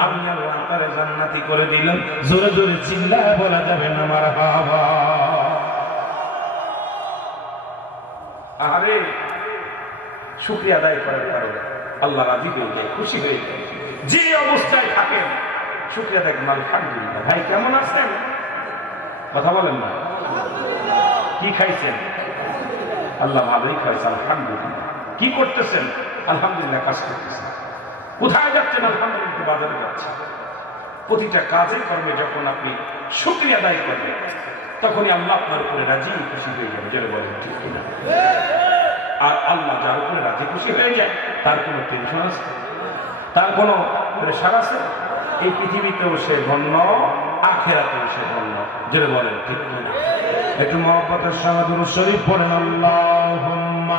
আমি আল্লাহ তার জান্নাতি করে দিলাম। জোরে জোরে চিল্লায় বলা যাবে না মারহাবা। আরে শুকরিয়া আদায় করার কারণে আল্লাহ রাজি হয়ে যায়, খুশি হয়ে যায়। যে অবস্থায় থাকেন শুকরিয়া দেখবেন আলহামদুলিল্লাহ। ভাই কেমন আছেন? কথা বলেন না। কি খাইছেন? আল্লাহ ভালোই খাইছে আলহামদুলিল্লাহ। কি করতেছেন? আলহামদুলিল্লাহ কাজ করতেছেন। কোথায় যাচ্ছেন? আলহামদুলিল্লাহ বাজারে যাচ্ছেন। প্রতিটা কাজে কর্মে যখন আপনি শুকরিয়া আদায় করবেন, তখনই আল্লাহ আপনার উপরে রাজি খুশি হয়ে যাবে। যেটা বলেন ঠিক কিনা? আর আল্লাহ যার উপরে রাজি খুশি হয়ে যায়, তার কোনো টেনশন আছে? তার কোনো প্রেশার আছে? এই পৃথিবীতেও সে ধন্য, আখিরাতেও সে ধন্য। যেটা বলেন ঠিক কিনা? একটু মহব্বতের সঙ্গে দুরূদ শরীফ পড়েন। আল্লাহুম্মা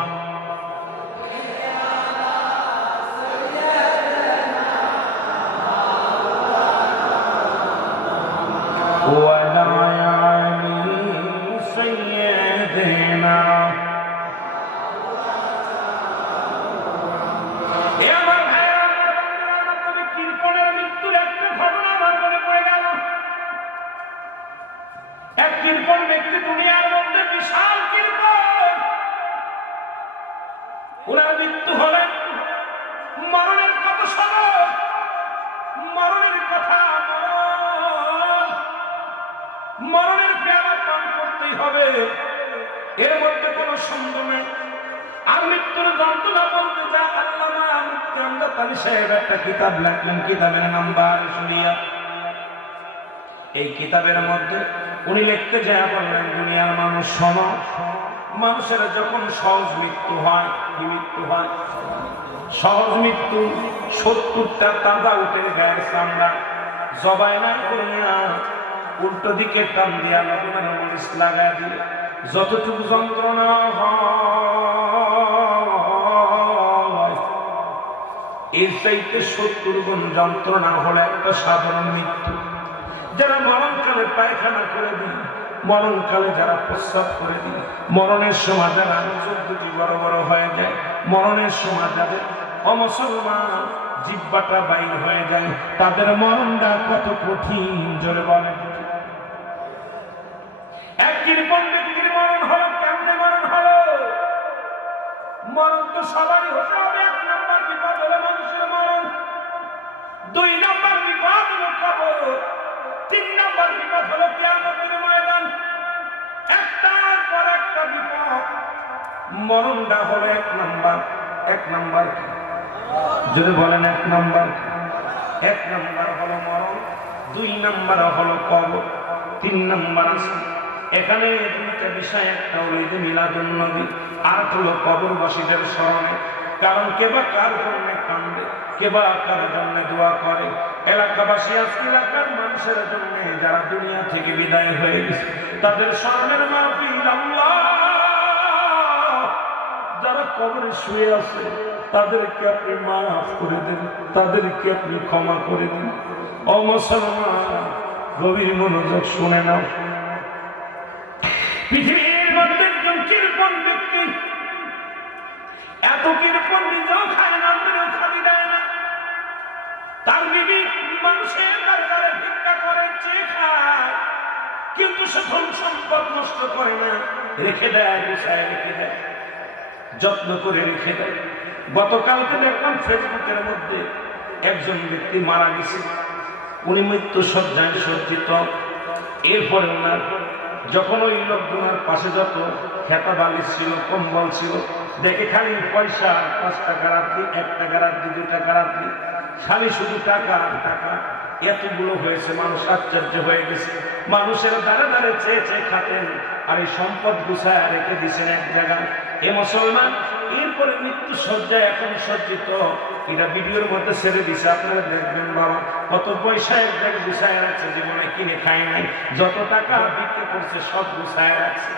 এর মধ্যে কোন সন্দেহ নেই। আর মৃত্যুর যন্ত্রণা বলতে যা আল্লামা মুফতি আমজাদ আলী সাহেব একটা কিতাব লেখলেন, কিতাবের নাম বারী শরিয়াত। এই কিতাবের মধ্যে উনি লিখতে যা বললেন, দুনিয়ার মানুষ শোনো, মানুষের যখন সহজ মৃত্যু হয়, কি মৃত্যু হয়? সহজ মৃত্যু। 70টা তাজা উঠে গায়ের চামড়া জবাই নাই করিয়া উল্টো দিকে টান দিয়া লবণের মরিচ লাগাই দিয়ে যতটুকু যন্ত্রণা হয়, এর চাইতে 70 গুণ যন্ত্রণা হলো একটা সাধারণ মৃত্যু। যারা মরণকালে পায়খানা করে দিই, মরণকালে যারা প্রস্রাব করে দিই, মরণের সময় যারা চোখ দুটি বড় বড় হয়ে যায়, মরণের সময় যাদের অমুসলমান জিহ্বাটা বাইর হয়ে যায়, তাদের মরণটা কত কঠিন। জোরে বলেন। এক কিরকম ব্যক্তির মরণ হলো, কেমনে মরণ হলো? মরণ তো সবারই হতে হবে। 1 নম্বর বিপদ হলো মানুষের মরণ, 2 নম্বর বিপদ হলো কবর, 3 নম্বর বিপদ হলো কিয়ামতের ময়দান। একটার পর একটা বিপদ। মরণটা হলো 1 নম্বর। 1 নম্বর যদি বলেন 1 নম্বর, 1 নম্বর হলো মরণ, 2 নম্বর হলো কবর, 3 নম্বর আছে এখানে 2টা বিষয়। একটা হলো ঈদে মিলাদুন নবী, আর হলো কবরবাসীদের স্মরণে। কারণ কে বা কার জন্য কান্দে, কে বা কার জন্য দোয়া করে। এলাকাবাসী আজকে এলাকার মানুষের জন্য যারা দুনিয়া থেকে বিদায় হয়ে গেছে, তাদের স্মরণের মাহফিল। আল্লাহ যারা কবরে শুয়ে আছে, তাদেরকে আপনি মাফ করে দেন, তাদেরকে আপনি ক্ষমা করে দিন। ও মুসলমান, গভীর মনোযোগ শুনে নাও। পৃথিবীর মধ্যে একজন কৃপণ ব্যক্তি, এত কৃপণ নিজেও খায় না, খাবি দেয় না। তার বিবি মানুষের দরকারে ভিক্ষা করে, চেয়ে খায়, কিন্তু সে ধন সম্পদ নষ্ট করে না, রেখে দেয়, গুছায় রেখে দেয়, যত্ন করে রেখে দেয়। গতকালকে দেখলাম ফেসবুকের মধ্যে একজন ব্যক্তি মারা গেছে, উনি মৃত্যু শয্যায় সজ্জিত। এরপরে ওনার যখন ওই লোকগুলোর পাশে যত খেতা বালিশ ছিল, কম্বল ছিল, দেখে খালি পয়সা, 5 টাকা রাত্রি, 1 টাকা রাত্রি, 2 টাকা রাত্রি, খালি শুধু টাকা টাকা, এতগুলো হয়েছে। মানুষ আশ্চর্য হয়ে গেছে, মানুষের দ্বারে দ্বারে চেয়ে চেয়ে খাতেন, আর এই সম্পদ গুছায় রেখে দিয়েছেন এক জায়গায়। এ মুসলমান, এরপরে মৃত্যু শয্যায় এখন সজ্জিত, এটা ভিডিওর মধ্যে ছেড়ে দিছে, আপনারা দেখবেন বাবা কত পয়সা এক জায়গায় গুছায় রাখছে, জীবনে কিনে খায় নাই, যত টাকা বিক্রি করছে সব গুছায় রাখছে,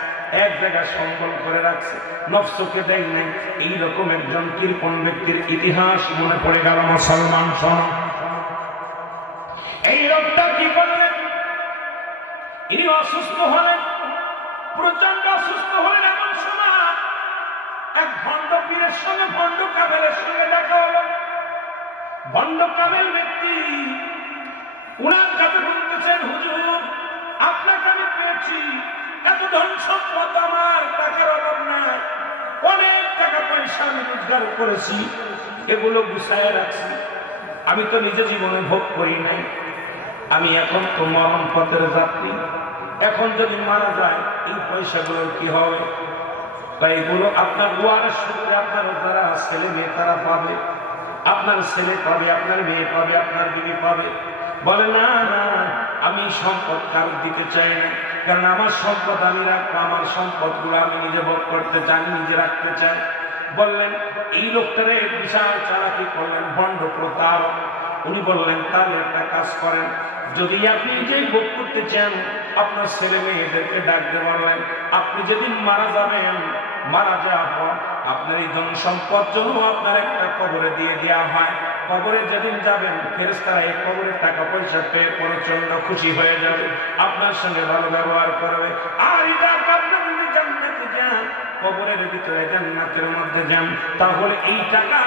এক জায়গায় সম্বল করে রাখছে, নফসকে দেয় নাই। এইরকম একজন কৃপণ ব্যক্তির ইতিহাস মনে পড়ে গেল। মুসলমান শোন, এই লোকটা কি করলেন? ইনি অসুস্থ হলেন, প্রচন্ড অসুস্থ হলেন। এমন সময় এক ভণ্ড পীরের সঙ্গে, ভণ্ড কাবেলের সঙ্গে দেখা হলো। ভণ্ড কাবেল ব্যক্তি উনার কাছে বলতেছেন, হুজুর আপনাকে আমি পেয়েছি, এত ধন সম্পদ আমার, টাকার অভাব নাই, অনেক টাকা পয়সা আমি রোজগার করেছি, এগুলো গুছায় রাখছি, আমি তো নিজে জীবনে ভোগ করি নাই, আমি এখন তো মরণ পথের যাত্রী, এখন যদি মারা যায় এই পয়সাগুলোর কি হবে? তাই এগুলো আপনার দুয়ারের সূত্রে আপনার যারা ছেলে মেয়ে তারা পাবে, আপনার ছেলে পাবে, আপনার মেয়ে পাবে, আপনার বিবি পাবে। বলে না না, আমি সম্পদ কারোর দিতে চাই না, কারণ আমার সম্পদ আমি রাখবো, আমার সম্পদগুলো আমি নিজে ভোগ করতে চাই, নিজে রাখতে চাই। বললেন এই লোকটারে বিশাল চালাকি করলেন, ভণ্ড প্রতারক। উনি বললেন তাহলে একটা কাজ করেন, যদি আপনি নিজেই ভোগ করতে চান, আপনার ছেলে মেয়েদেরকে ডাকতে পারলেন, আপনি যেদিন মারা যাবেন, মারা যাওয়ার পর আপনার এই ধন সম্পদ জন্য আপনার একটা কবরে দিয়ে দেওয়া হয়। কবরে যেদিন যাবেন, ফেরেশতারা এই কবরের টাকা পয়সা পেয়ে প্রচন্ড খুশি হয়ে যাবে, আপনার সঙ্গে ভালো ব্যবহার করবে। আর এটা আপনি যদি জান্নাতে যান, কবরের ভিতরে জান্নাতের মধ্যে যান, তাহলে এই টাকা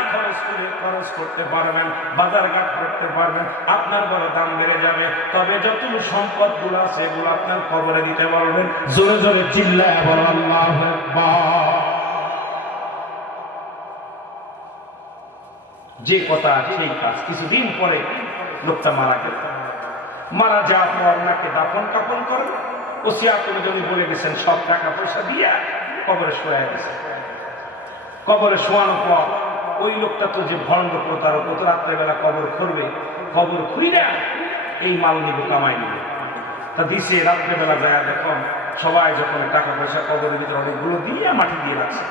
খরচ করতে পারবেন, বাজারঘাট করতে পারবেন, আপনার বড় দাম বেড়ে যাবে। তবে যত সম্পদ গুলো আছে এগুলো আপনার কবরে দিতে পারবেন। জোরে জোরে চিল্লায় বলো আল্লাহু আকবার। যে কথা সেই কাজ। কিছুদিন পরে লোকটা মারা গেল, মারা যাওয়ার পর ওনাকে দাফন কাফন করে ওসিয়াত করে যিনি বলে গেছেন সব টাকা পয়সা দিয়ে কবরে শোয়া গেছে। কবরে শোয়ানোর পর ওই লোকটা তো যে ভণ্ড প্রতারক, কত রাত্রেবেলা কবর খুঁড়বে, কবর খুঁড়ি না এই মাল নিবে, কামাই নিবে, তা দিছে। রাত্রেবেলা যায় দেখুন সবাই যখন টাকা পয়সা কবরের ভিতরে অনেকগুলো দিয়ে মাটি দিয়ে রাখছে।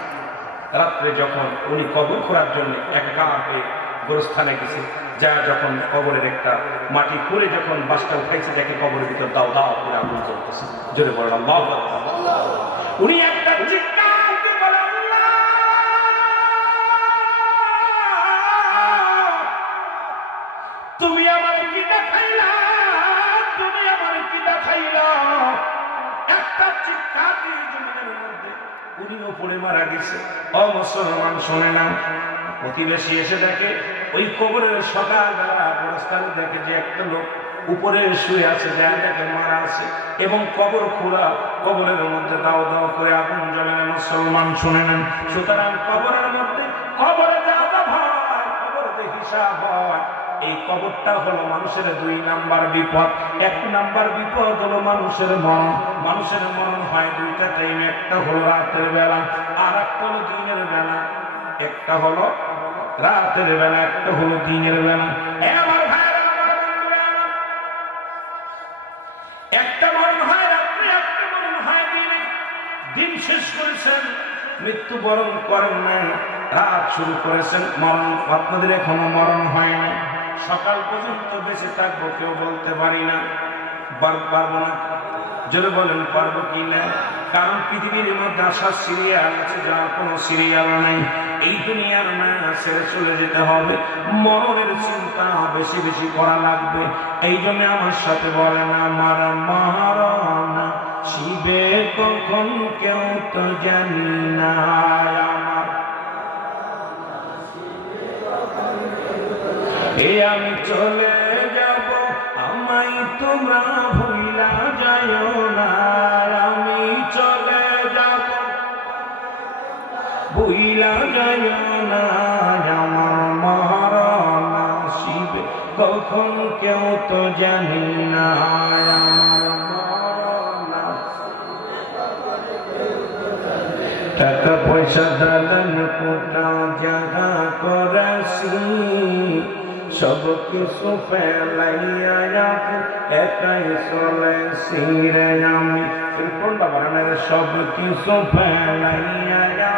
রাত্রে যখন উনি কবর খোঁড়ার জন্য একা হয়ে গোরস্থানে গেছে, যা যখন কবরের একটা মাটি খুঁড়ে যখন বাসটা উঠাইছে, দেখে কবরের ভিতর দাও দাও করে আগুন চলতেছে। জোরে বললাম উনি একটা চিৎকার দিয়ে বলে, তুমি আমার কি দেখাইলা, তুমি আমার কি দেখাইলা। একটা চিৎকার দিয়ে জমিনের মধ্যে উনিও পড়ে মারা গেছে। ও মুসলমান শোনে না, প্রতিবেশী এসে দেখে ওই কবরের সকালবেলা গোরস্থানে দেখে যে একটা লোক উপরে শুয়ে আছে, যায় দেখে মারা আছে, এবং কবর খোলা, কবরের মধ্যে দাও দাও করে আগুন জ্বলে না। মুসলমান শুনে নেন, সুতরাং কবরের মধ্যে কবরে যাওয়া হয়, কবরে হিসাব হয়। এই কবরটা হলো মানুষের 2 নাম্বার বিপদ। 1 নাম্বার বিপদ হলো মানুষের মরণ। মানুষের মরণ হয় 2টা টাইমে, একটা হলো রাতের বেলা, আর একটা হলো দিনের বেলা। একটা হলো রাতের বেলা, একটা হলো দিনের বেলা। একটা মরণ হয় রাত্রে, একটা মরণ হয় দিনে। দিন শেষ করেছেন, মৃত্যুবরণ করেন না, রাত শুরু করেছেন, মরণ আপনাদের এখনো মরণ হয় না। সকাল পর্যন্ত বেঁচে থাকবো কেউ বলতে পারি না, পারবো না। যদি বলেন পারবো কি না, কারণ পৃথিবীর মধ্যে আসার সিরিয়াল আছে, যার কোনো সিরিয়াল নাই। এই দুনিয়ার মায়া ছেড়ে চলে যেতে হবে, মরণের চিন্তা বেশি বেশি করা লাগবে। এই জন্য আমার সাথে বলেন, আমার মরণ শিবে কখন কেউ তো জানি না, আমার আমি চলে যাব, আমায় তোমরা ভুলা যায় না, আমি চলে যাব ভুলা যায় না, আমার মরণ আসিবে কখন কেউ তো জানি না, আমার মরণ টাকা পয়সা দালান কোটা জায়গা করাছি, সব কিছু ফেলাইয়া একাই চলেছি রে আমি। কোনটা বলেন? সব কিছু ফেলাইয়া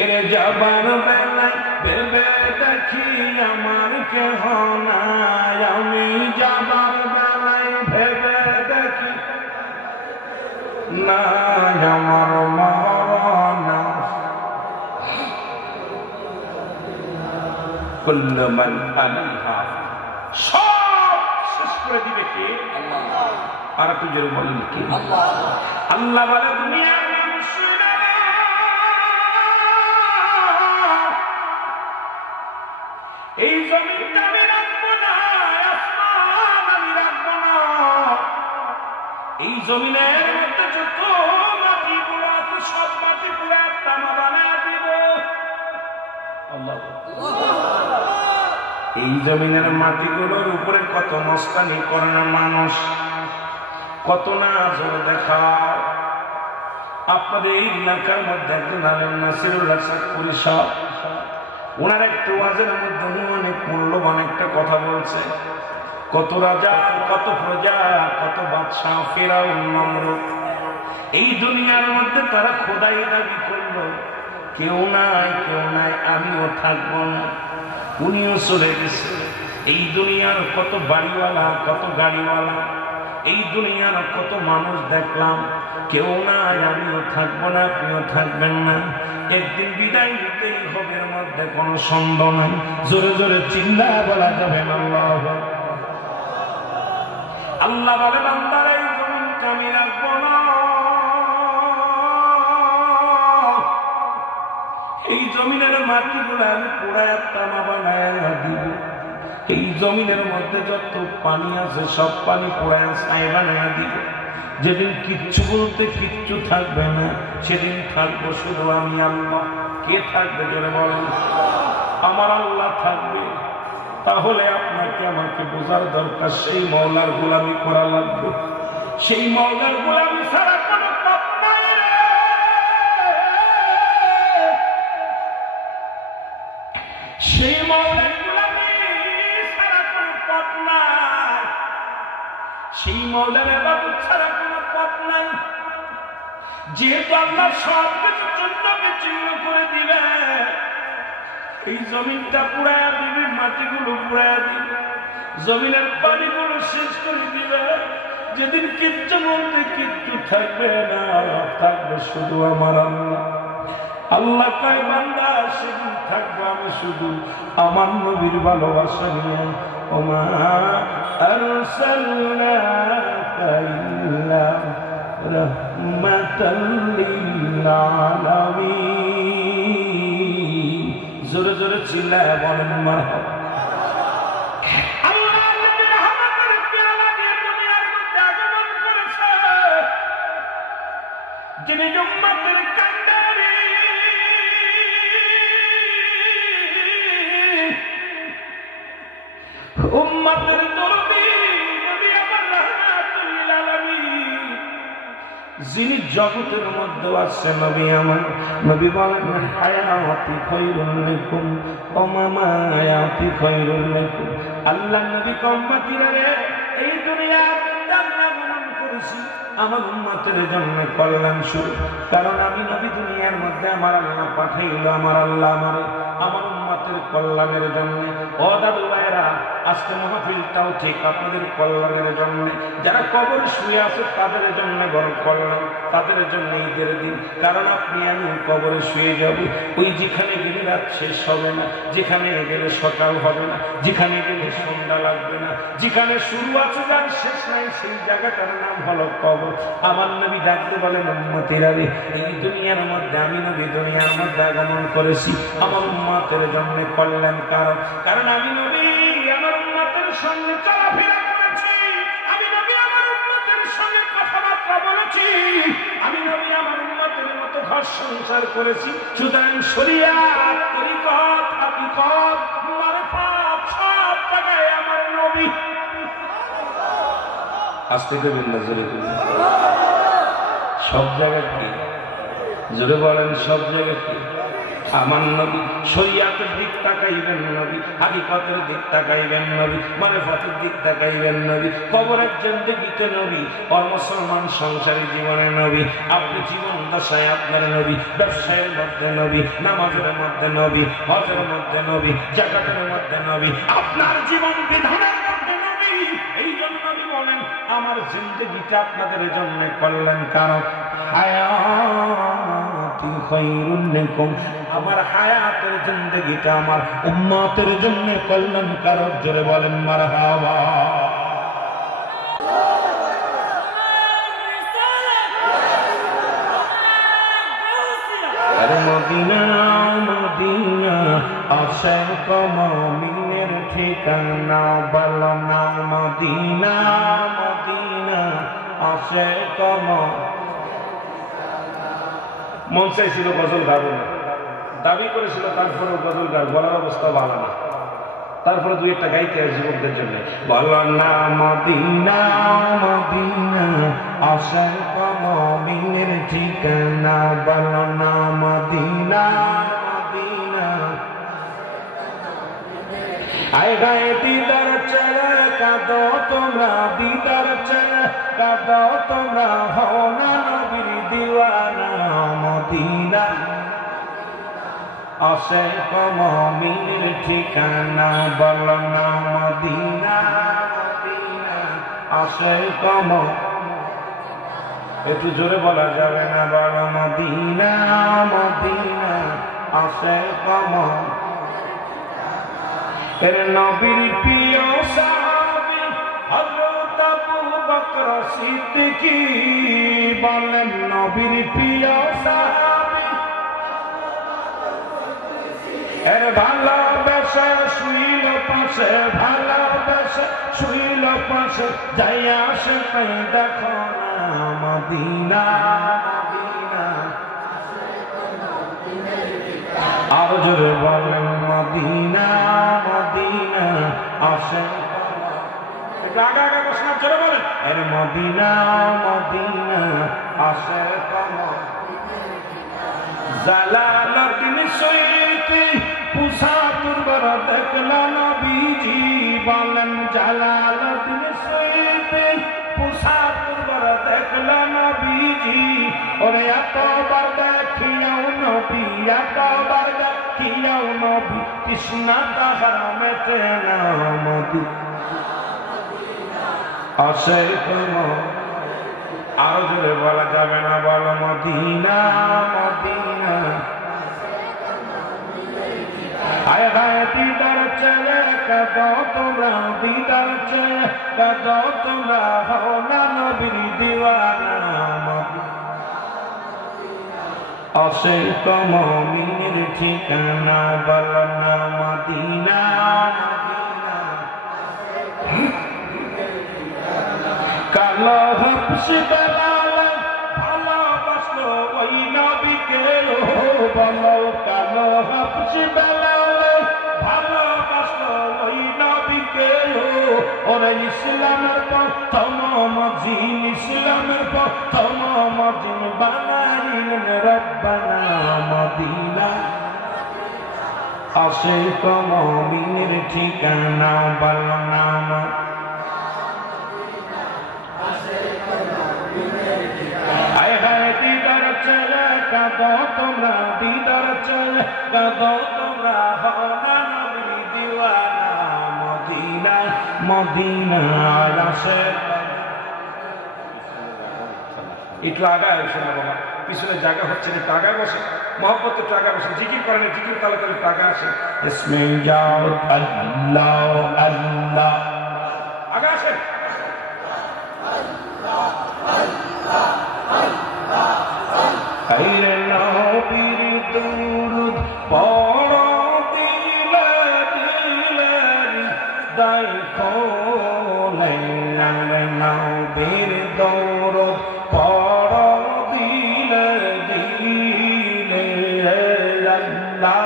এর যাবার বেলায় ভেবে দেখি আমার কেহ নাই, আমি যাবার বেলায় ভেবে দেখি না, আমার মরণ কুল্লু মান আলাইহা, সব শেষ করে দিবে কে? আল্লাহ। আর একটু জোরে বলেন কে? আল্লাহ। আল্লাহ বলে, দুনিয়ার মানুষেরা এই জমিনটা আমি রাখবো না, আসমান আমি রাখবো না, এই জমিনের মধ্যে যত মাটিগুলো আছে সব মাটিগুলো তামা বানায় দিব। আল্লাহ। এই জমিনের মাটিগুলোর উপরে কত মস্তানি করে না মানুষ, কত না জোর দেখায়। আপনাদের এই এলাকার মধ্যে একজন আলেম নাসিরুল্লাহ চাঁদপুরী সাহেব, ওনার একটা ওয়াজের মধ্যে অনেক মূল্যবান একটা কথা বলছে। কত রাজা, কত প্রজা, কত বাদশাহ, ফেরাউন, নমরুদ, এই দুনিয়ার মধ্যে তারা খোদাই দাবি করলো, কেউ নাই কেউ নাই, আমিও থাকবো না। উনিও চলে গেছে। এই দুনিয়ার কত বাড়িওয়ালা, কত গাড়িওয়ালা, এই দুনিয়ার কত মানুষ দেখলাম, কেউ নাই, আমিও থাকবো না, আপনিও থাকবেন না। একদিন বিদায় নিতেই হবে, এর মধ্যে কোনো সন্দেহ নাই। জোরে জোরে চিল্লা বলা যাবে না আল্লাহ। আল্লাহ বলে, বান্দার এই জমিনকে আমি রাখবো না, এই জমিনের মাটিগুলো আমি পোড়ায় তামা বানায় দিব। এই জমিনের মধ্যে যত পানি আছে সব পানি পোড়ায় ছাই বানায় দিব। যেদিন কিচ্ছু বলতে কিচ্ছু থাকবে না, সেদিন থাকবো শুধু আমি আল্লাহ। কে থাকবে জোরে বলেন? আমার আল্লাহ থাকবে। তাহলে আপনাকে আমাকে বোঝার দরকার, সেই মওলার গোলামি করা লাগবে। সেই মওলার গোলামি ছাড়া কোনো পথ নাই রে। সেই মওলার গোলামি ছাড়া কোনো পথ নাই, সেই মওলার ইবাদত ছাড়া কোনো পথ নাই। যেহেতু আল্লাহ সব কিছু চূর্ণকে চিহ্ন করে দিবে, এই জমিনটা পুড়ায়া দিবে, মাটিগুলো পুড়ায়া দিবে, জমিনের পানিগুলো শেষ করে দিবে। যেদিন কিচ্ছু বলতে কিচ্ছু থাকবে না, থাকবে শুধু আমার আল্লাহ। আল্লাহ কয়, বান্দা সেদিন থাকবো আমি শুধু আমার নবীর ভালোবাসা নিয়ে। ওমা আরসালনাকা ইল্লা রাহমাতাল লিল আলামিন। জোরে জোরে চিল্লায় বলেন মারহাবা। আল্লাহ নবীর রহমতের পেয়ালা দিয়ে দুনিয়ার মধ্যে আগমন করেছে, যিনি উম্মতের কান্ডারি, উম্মতের দরদি, নবী আমার রাহমাতুল লিল আলামিন, যিনি জগতের মধ্যে আছে নবী আমার। নবী বলেন, হায়াতি খায়রুল লাকুম ওয়া মামায়াতি খায়রুল লাকুম। আল্লাহ নবী উম্মতিরা রে, এই দুনিয়ার মধ্যে আমি আগমন করেছি আমার উম্মতের জন্য কল্যাণ শুরু। কারণ আমি নবী দুনিয়ার মধ্যে আমার আল্লাহ পাঠাইলো, আমার আল্লাহ আমার উম্মতের কল্যাণের জন্য। ও দাদু ভাইরা, আজকে মাহফিলটাও ঠিক আপনাদের কল্যাণের জন্য। যারা কবরে শুয়ে আছে তাদের জন্য বড় কল্যাণ, তাদের জন্য ঈদের দিন। কারণ আপনি আমি কবরে শুয়ে যাব, ওই যেখানে গেলে রাত শেষ হবে না, যেখানে গেলে সকাল হবে না, যেখানে গেলে সন্ধ্যা লাগবে না, যেখানে শুরু আছে যার শেষ নাই, সেই জায়গাটার নাম হলো কবর। আমার নবী ডাকতে বলেন, উম্মতেরা রে, এই দুনিয়ার মধ্যে আমি নবী দুনিয়ার মধ্যে আগমন করেছি আমার উম্মতের জন্য কল্যাণ। কারণ আমি নবী আমার উম্মতের সঙ্গে চলাফেরা করেছি, আমি নবী আমার উম্মতের সঙ্গে কথাবার্তা বলেছি, আমি নবী আমার উম্মতের মতো ঘর সংসার করেছি। সুতরাং শরিয়াত, তরিকত, হাকিকত, মারফাত সব জায়গায় আমার নবী। আসতে দেবেন না, জোরে সব জায়গায় কি? জোরে বলেন, সব জায়গায় কি? আমার নবী। শরিয়াতের দিক তাকাইবেন নবী, হাকিকতের দিক তাকাইবেন নবী, মারফাতের দিক তাকাইবেন নবী, কবরের জিন্দেগিতে নবী, আর মুসলমান সংসারী জীবনে নবী। আপনি জীবন দশায় আপনার নবী, ব্যবসায়ের মধ্যে নবী, নামাজের মধ্যে নবী, হজের মধ্যে নবী, জাকাতের মধ্যে নবী, আপনার জীবন বিধানের মধ্যে নবী। এই জন্য নবী বলেন আমার জিন্দেগিটা আপনাদের জন্য কল্যাণকারক। হায়াতি খায়রুল লাকুম, আমার হায়াতের জিন্দেগিটা আমার উম্মতের জন্য কল্যাণকারক। জোরে বলেন মারহাবা। আরে মদিনা মদিনা আশিক মুমিনের ঠিকানা, বলো না মদিনা মদিনা আশিক। মন চাইছিল গজল গাবো না, দাবি করেছিল, তারপরে গজল গান বলার অবস্থা ভালো না, তারপরে দুই একটা গাইতে যুবকদের জন্য। বলো না মদিনা মদিনা আশিক মুমিনের ঠিকানা, বলো না মদিনা মদিনা। আয় গায়ে দিদার চায় কাঁদো তোমরা, দিদার চায় কাঁদো তোমরা, হও না নবীর দিওয়ানা মদিনা আশিক মুমিনের ঠিকানা, বলো না মদিনা মদিনা আশিক। একটু জোরে বলা যাবে না? বলো মদিনা মদিনা আশিক। এর নবীর প্রিয় সাহাবী হযরত আবু বকর সিদ্দিকী, বলেন নবীর প্রিয় সাহাবী, এর ভালোবেসে শুইল পাশে, ভালোবেসে শুইল পাশে, যাইয়া সে দেখো না মদিনা মদিনা। আর জোরে বলেন মদিনা মদিনা আশিক। আগে আগে বসনা জোরে বলেন, এর মদিনা মদিনা আশিক। জালালউদ্দিন সুয়ুতী পুষা তুরবার দেখলা নবীজি, বলেন জালালউদ্দিন সুয়ুতী পুষা তুরবার দেখলা নবীজি। ওরে এতবার দেখিয়াও নবী, এতবার দেখিয়াও নবী, কৃষ্ণা তাহার মেটে না মদিনা আশিক। আরো জোরে বলা যাবে না? বলো মদিনা মদিনা। আয় হায় দিদার চেয়ে কাঁদো তোমরা, দিদার চেয়ে কাঁদো তোমরা, হও না নবীর দিওয়ানা মদিনা আশিক মুমিনের ঠিকানা, বলো না মদিনা মদিনা। কালো হাবশি বেলাল ভালোবাসলো ওই নবীকে, বলো কালো হাবশি বেলাল ভালোবাসলো ওই নবীকে। ওরে ইসলামের প্রথম মজিন, ইসলামের প্রথম মজিন বানাইলেন রব্বানা মদিনা আশিক মুমিনের ঠিকানা, বলো না আয় হায় দিদার চেয়ে কাঁদো তোমরা, দিদার চেয়ে কাঁদো তোমরা, হও না নবীর দিওয়ানা মদিনায় আসে। একটু আগায় বসে না বাবা, পিছনে জায়গা হচ্ছে না, আগায় বসে মহব্বত, একটু আগায় বসে জিকির করেন, জিকির তালে তালে টাকা আসে। আল্লাহ আল্লাহ আগা আসেন। খাইরে নবীর দুরুদ পড়ো দিলে দিলে দেখো নবীর দুরুদ পড়ো দিলে দিলে আল্লাহ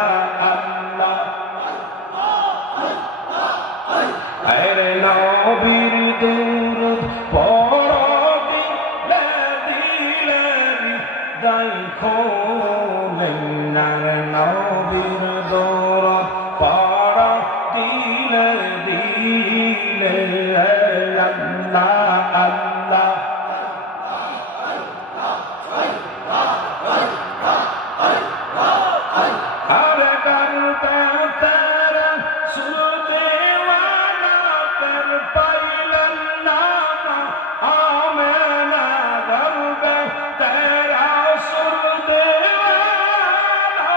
আল্লাহ। খাইরে নবীর দুরুদ পড়ো দিলে দিলে দেখো নবীর দৌলত পড়ো দিলে দিলে আল্লাহ আল্লাহ। আরে গর্বে তেরা সুলতে ওয়ালা তের পাইলেন না আমেনা, গর্বে তেরা সুলতে ওয়ালা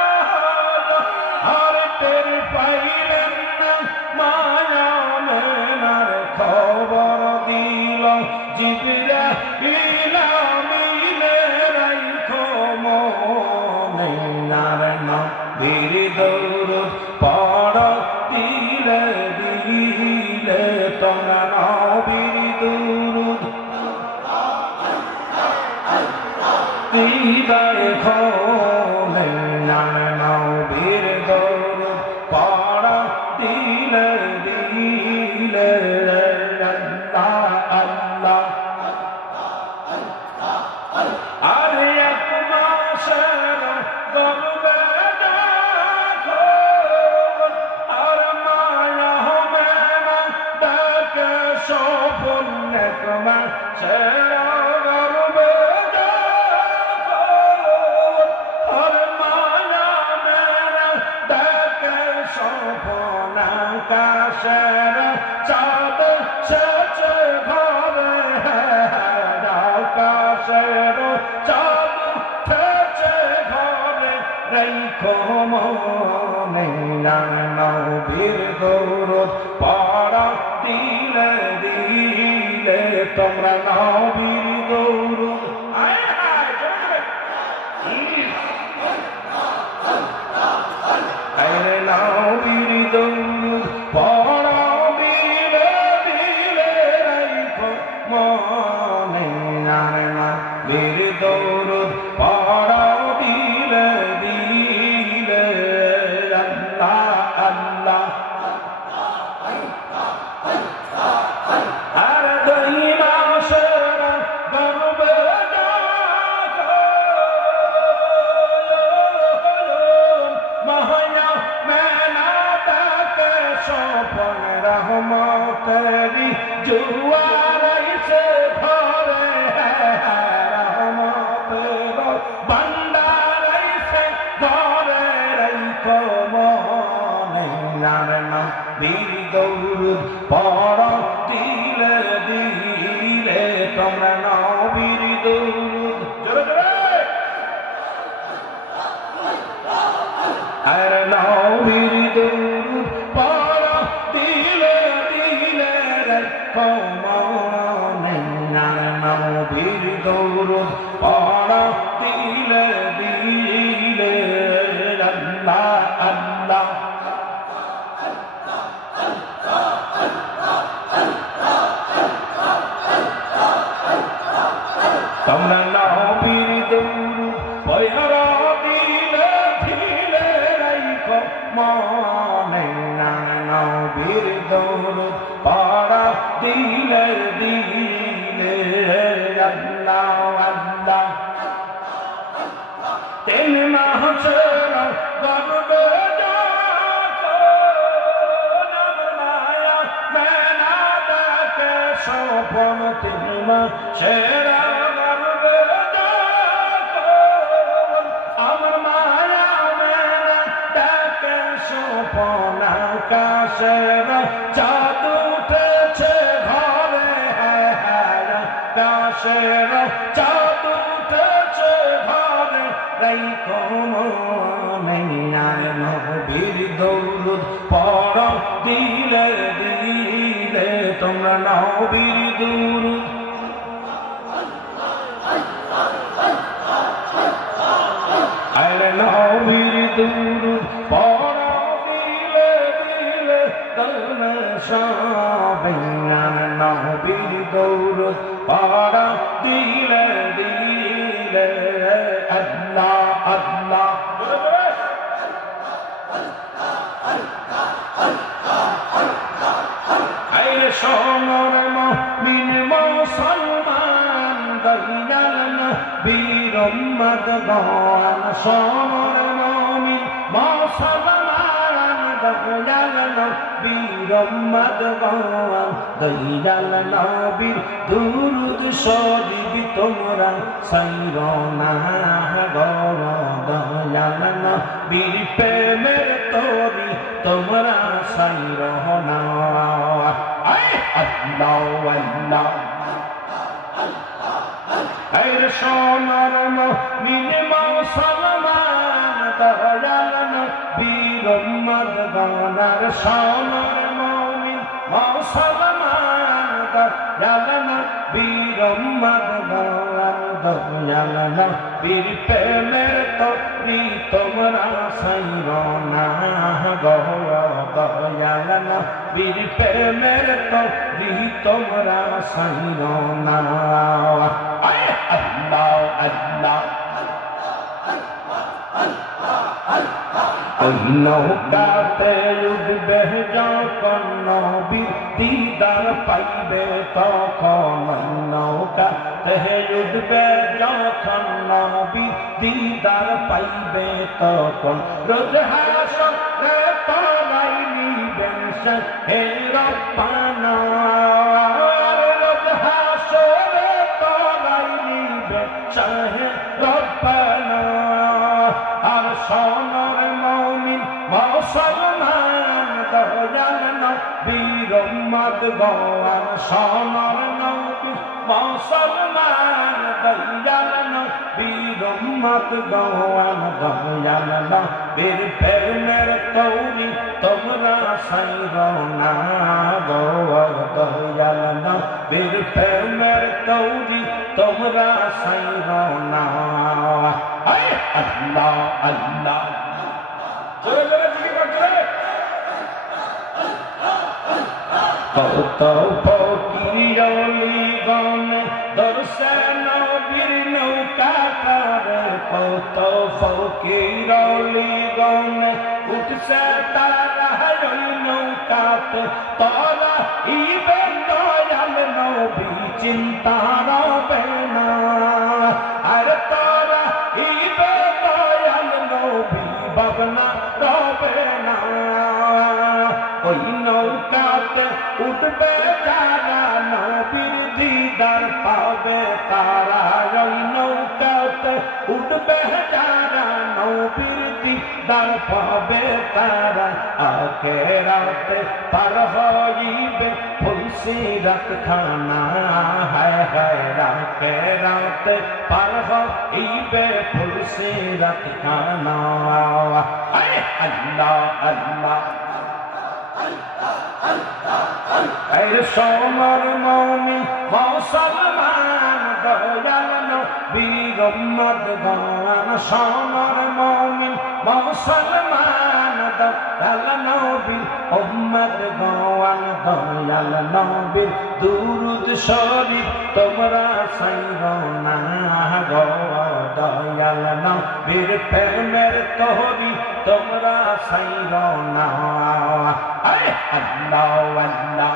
আর তের পাইলেন না মায়া মেনার খবর দিল জিবরাইল আমিনে রাইখো মনে নার নবীর দৌরুদ পড়ো দিলে দিলে তোমরা নবীর দৌরুদ দেখো নার নবীর দৌরুদ পড়ো দিলে দিলে আল্লাহ আল্লাহ। আরে এক মাসের গর্বে দেখো আর মায়া হবে না ডাকে সফল এক মাসের গর্বে দেখো আর মায়া মেরা ডাকে সফল আকাশের চাঁদ সেচে ঘরে আকাশের চাঁদ সেচে ঘরে রাইখো মনে নবীর দৌরুদ পড়ো দিলে দিলে তোমরা নবীর দৌরুদ। আয় হায় জোরে জোরে। আরে নবীর দৌরুদ পড়ো দিলে দিলে রাইখো মনে নবীর দৌরুদ পড়ো দিলে দিলে আল্লাহ আল্লাহ। আর দুই মাসের গর্বে দেখো মহায়া মেনা ডাকে সপন রহমতেরি জুয়ার আইছে ঘরে রহমতের ভান্ডার আইছে ঘরে রাইখো মনে নবীর দৌরুদ পড়ো দিলে দিলে তোমরা নবীর দৌরুদ জোরে জোরে। আর নবীর দৌরুদ পড়ো দিলে দিলে রাইখো মনে নবীর দৌরুদ পড়ো দিলে দিলে আল্লাহ আল্লাহ। তোমরা নবীর দৌরুদ পড়ো দিলে দিলে রাইখো মনে নবীর দৌরুদ পড়ো দিলে দিলে আল্লাহ আল্লাহ। তিন মাসের গর্বে দেখো মায়া মেনা ডাকে সপন তিন মাসের গর্বে দেখো আমার মায়া মেনা ডাকে সপন আকাশের চাঁদ উঠেছে মাসের চাঁদ উঠেছে ঘরে রাইখো মনে আর নবীর দৌলুদ পড়ো দিলে দিলে তোমরা নবীর দুরূদ আরে নবীর দুরূদ পড়ো দিলে দিলে তোমরা সবাই আর নবীর দৌলুদ পড়ো দিলে দিলে আল্লাহ আল্লাহ আইরে সোনর মুমিন মুসলমান দয়াল নবীর উম্মত গণ সোনর মুমিন মুসলমান দয়াল নবীর উম্মত গণ দয়াল নবীর দুরূদ শরীফ তোমরা সাইরো না গো দয়াল নবীর প্রেমের তরি তোমরা সাইরো না আল্লাহ আল্লাহ আইরে সোনার মুমিন মুসলমান দয়াল নবীর উম্মত গণার সোনার মুমিন মুসলমান দয়াল নবীর উম্মত গণার দয়াল নবীর প্রেমের তরি তোমরা সাইরো না গো দয়াল নবীর প্রেমের তরি তোমরা সাইরো না আল্লাহ আল্লাহ ওই নৌকাতে উঠবে যখন নবীর দিদার পাইবে তখন নৌকাতে উঠবে যখন নবীর দিদার পাইবে তখন রোজ হাসরে তরাই নিবেন হে রব্বানা রোজ হাসরে তরাই নিবেন হে রব্বানা আর সোনার মুমিন মুসলমান দয়াল নবীর উম্মত গণ সোনার নবী মুসলমান দয়াল নবীর উম্মত গণ দয়াল নবীর প্রেমের তরি তোমরা সাইরো না গো দয়াল নবীর প্রেমের তরি তোমরা সাইরো না আল্লাহ আল্লাহ কত ফকিরি গণ দর্শে নবীর নৌকা করে কত ফকিরি গণ উঠছে তারা ওই নৌকাতে তারা ইবে দয়াল নবী চিন্তা রবে না আর তারা ইবে দয়াল নবী ভাবনা রবে না ওই নৌকাতে উঠবে যারা নবীর দিদার পাবে তারা ওই নৌকাতে উঠবে যারা নবীর দিদার পাবে তারা আখেরাতে পার হইবে ফুলসিরাত খানা হায় হায় আখেরাতে পার হইবে ফুলসিরাত খানা আল্লাহ আল্লাহ আইরে সোনার মুমিন মুসলমান দয়াল নবীর উম্মত গণ সোনার মুমিন মুসলমান দয়াল নবীর উম্মত গণ দয়াল নবীর দুরূদ শরীফ তোমরা সাইরো না গো দয়াল নবীর প্রেমের তরি তোমরা সাইরো না আল্লাহ আল্লাহ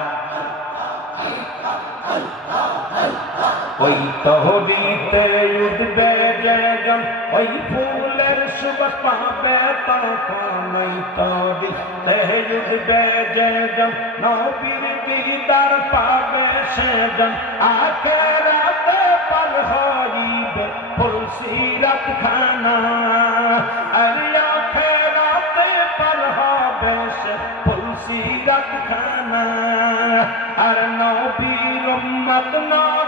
ওই তহরিতে উঠবে যেজন ওই ফুলের সুবাস পাবে তখন ওই তহরিতে উঠবে যেজন নবীর দিদার পাবে সেজন আখেরাতে পার হইবে ফুলসিরাত খানা আর আখেরাতে পার হবে সে ফুলসিরাত খানা আর নবীর উম্মত নর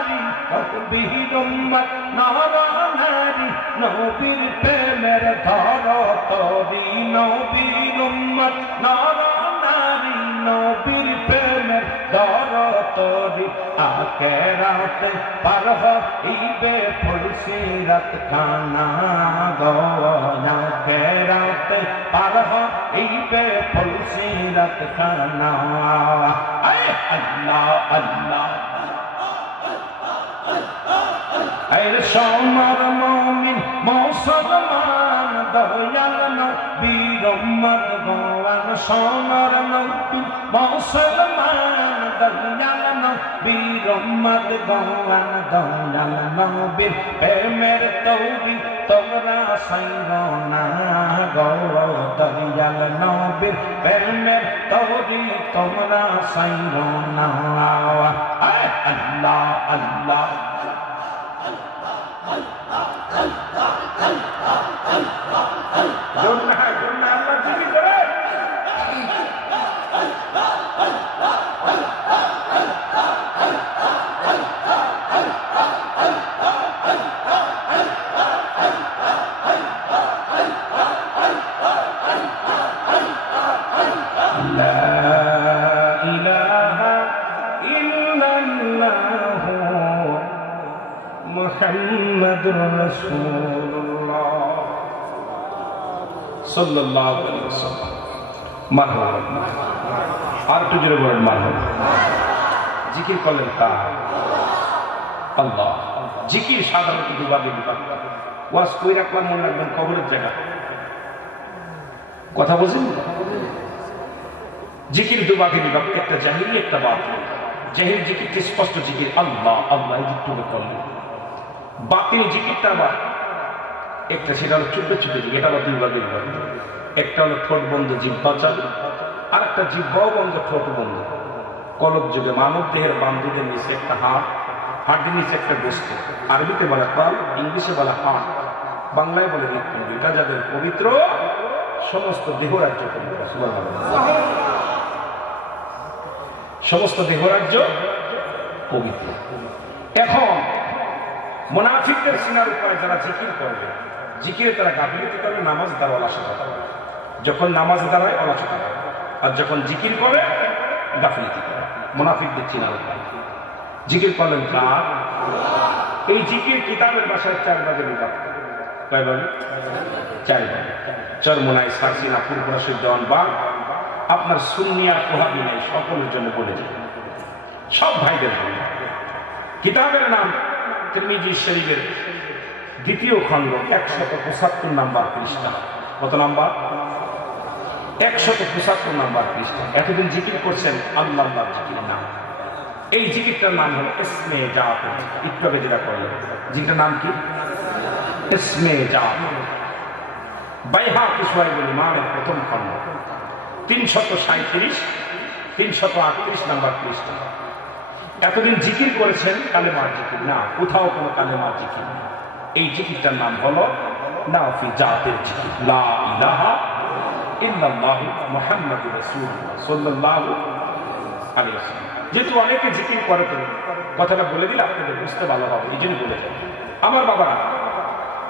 নারী নবীর উম্মত নর নারী নবীর প্রেমের ধরতরি নবীর উম্মত নর নারী নবীর প্রেমের ধরতরি আখেরাতে পার হইবে ফুলসিরাত খানা গো আখেরাতে পার হইবে ফুলসিরাত খানা আল্লাহ আল্লাহ সোনার মুমিন মুসলমান দয়াল নবীর উম্মত গোয়ান সোনার মুমিন মুসলমান দয়াল নবীর উম্মত গোয়ান দয়াল নবীর প্রেমের তৌরি তোমরা সাইর না গো দয়াল নবীর প্রেমের তৌরি তোমরা সাইর না আল্লাহ আল্লাহ মুহাম্মাদুর রাসূলুল্লাহ সাল্লাল্লাহু আলাইহি ওয়াসাল্লাম মারহাবা আর একটু জোরে বলেন মারহাবা জিকির করলেন তা আল্লাহ জিকির সাধারণত দুভাগে বিভক্ত ওয়াজ কই রাখলাম মনে রাখবেন কবরের জায়গা কথা বুঝেন জিকির দুভাগে বিভক্ত একটা জাহিরি একটা বাতিল জাহির জিকিরটি স্পষ্ট জিকির আল্লাহ আল্লাহ এই জিকিরটা করলেন বাতিল জিকিরটা আবার একটা সেটা হলো ছোট ছোট জিকির এটা আবার দুই ভাগে বিভক্ত একটা হলো ঠোঁট বন্ধ জিহ্বা চালু আর একটা জিহ্বাও বন্ধ ঠোঁট বন্ধ কলব যুগে মানব দেহের বান্ধবীদের নিচে একটা হাড়ের নিচে একটা গোস্ত আরবিতে বলা কাল ইংলিশে বলা হাড় বাংলায় বলে হৃৎপিণ্ড এটা যাদের পবিত্র সমস্ত দেহরাজ্য পবিত্র সমস্ত দেহরাজ্য পবিত্র এখন মুনাফিকদের সিনার উপরে যারা জিকির করবে জিকিরে তারা গাফিলতি করবে নামাজ দ্বারা অলসতা করবে যখন নামাজ দাঁড়ায় অলসতা করবে আর যখন জিকির করে গাফিলতি করে মুনাফিকদের চিনার উপায় জিকির করলেন কার এই জিকির কিতাবের ভাষায় 4 ভাগে বিভক্ত কয় ভাগে 4 ভাগে চরমোনাই সারসিনা ফুরফুরা দেওয়ান বা আপনার সুন্নি আর ওয়াহাবি নাই সকলের জন্য বলে যায় সব ভাইদের জন্য কিতাবের নাম তিরমিজি শরীফের দ্বিতীয় খণ্ড 175 নাম্বার পৃষ্ঠা কত নাম্বার 175 নাম্বার পৃষ্ঠা এতদিন জিকির করছেন আল্লাহর জিকির নাম এই জিকিরটার নাম হলো ইসমে জাত একটু আগে যেটা করলেন জিকিরটার নাম কি ইসমে জাত বাইহাকি সোহাইবুল ইমামের প্রথম খণ্ড 337 338 নাম্বার পৃষ্ঠা এতদিন জিকির করেছেন কালেমার জিকির না কোথাও কোনো কালেমার জিকির নেই এই জিকিরটার নাম হলো নাফি জাতের জিকির লা ইলাহা ইল্লাল্লাহু মুহাম্মাদুর রাসূলুল্লাহ সাল্লাল্লাহু আলাইহি ওয়াসাল্লাম যেহেতু অনেকে জিকির করে তো কথাটা বলে দিলে আপনাদের বুঝতে ভালো হবে এই জন্য বলে যাই আমার বাবারা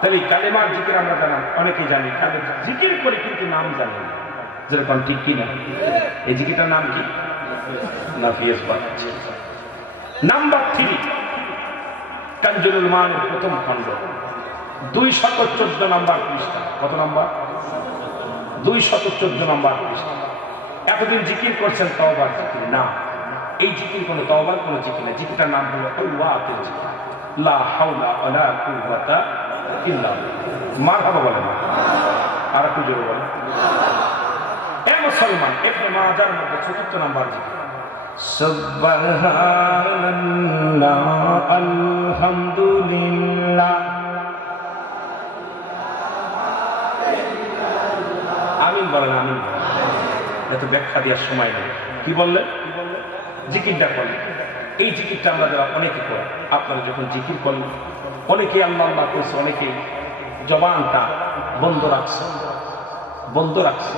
তাহলে কালেমার জিকির আমরা জানান অনেকেই জানি জিকির করে কিন্তু নাম জানি না যেরকম ঠিক কিনা এই জিকিরটার নাম কি নাফিয়াস বাচ্চা নাম্বার 3 কানজুল মানের প্রথম খণ্ড 214 নাম্বার পৃষ্ঠা কত নাম্বার 214 নাম্বার পৃষ্ঠা এতদিন জিকির করছেন তওবার জিকির না এই জিকির কোনো তওবার কোনো জিকির না জিকিরটার নাম হলো আল্লাহর জিকির লা হাওলা ওয়ালা কুওয়াতা ইল্লা বিল্লাহ মারহাবা বলেন আর একটু জোরে বলেন এ মুসলমান ইবনে মাজার মধ্যে 74 নাম্বার জিকির সুবহানাল্লাহ আলহামদুলিল্লাহ আমিন বলেন আমিন এত ব্যাখ্যা দেওয়ার সময় নেই কি বললেন জিকিরটা করলেন এই জিকিরটা আমরা যারা অনেকে করে আপনারা যখন জিকির করলেন অনেকে আল্লাহ আল্লাহ করছে অনেকে জবানটা বন্ধ রাখছে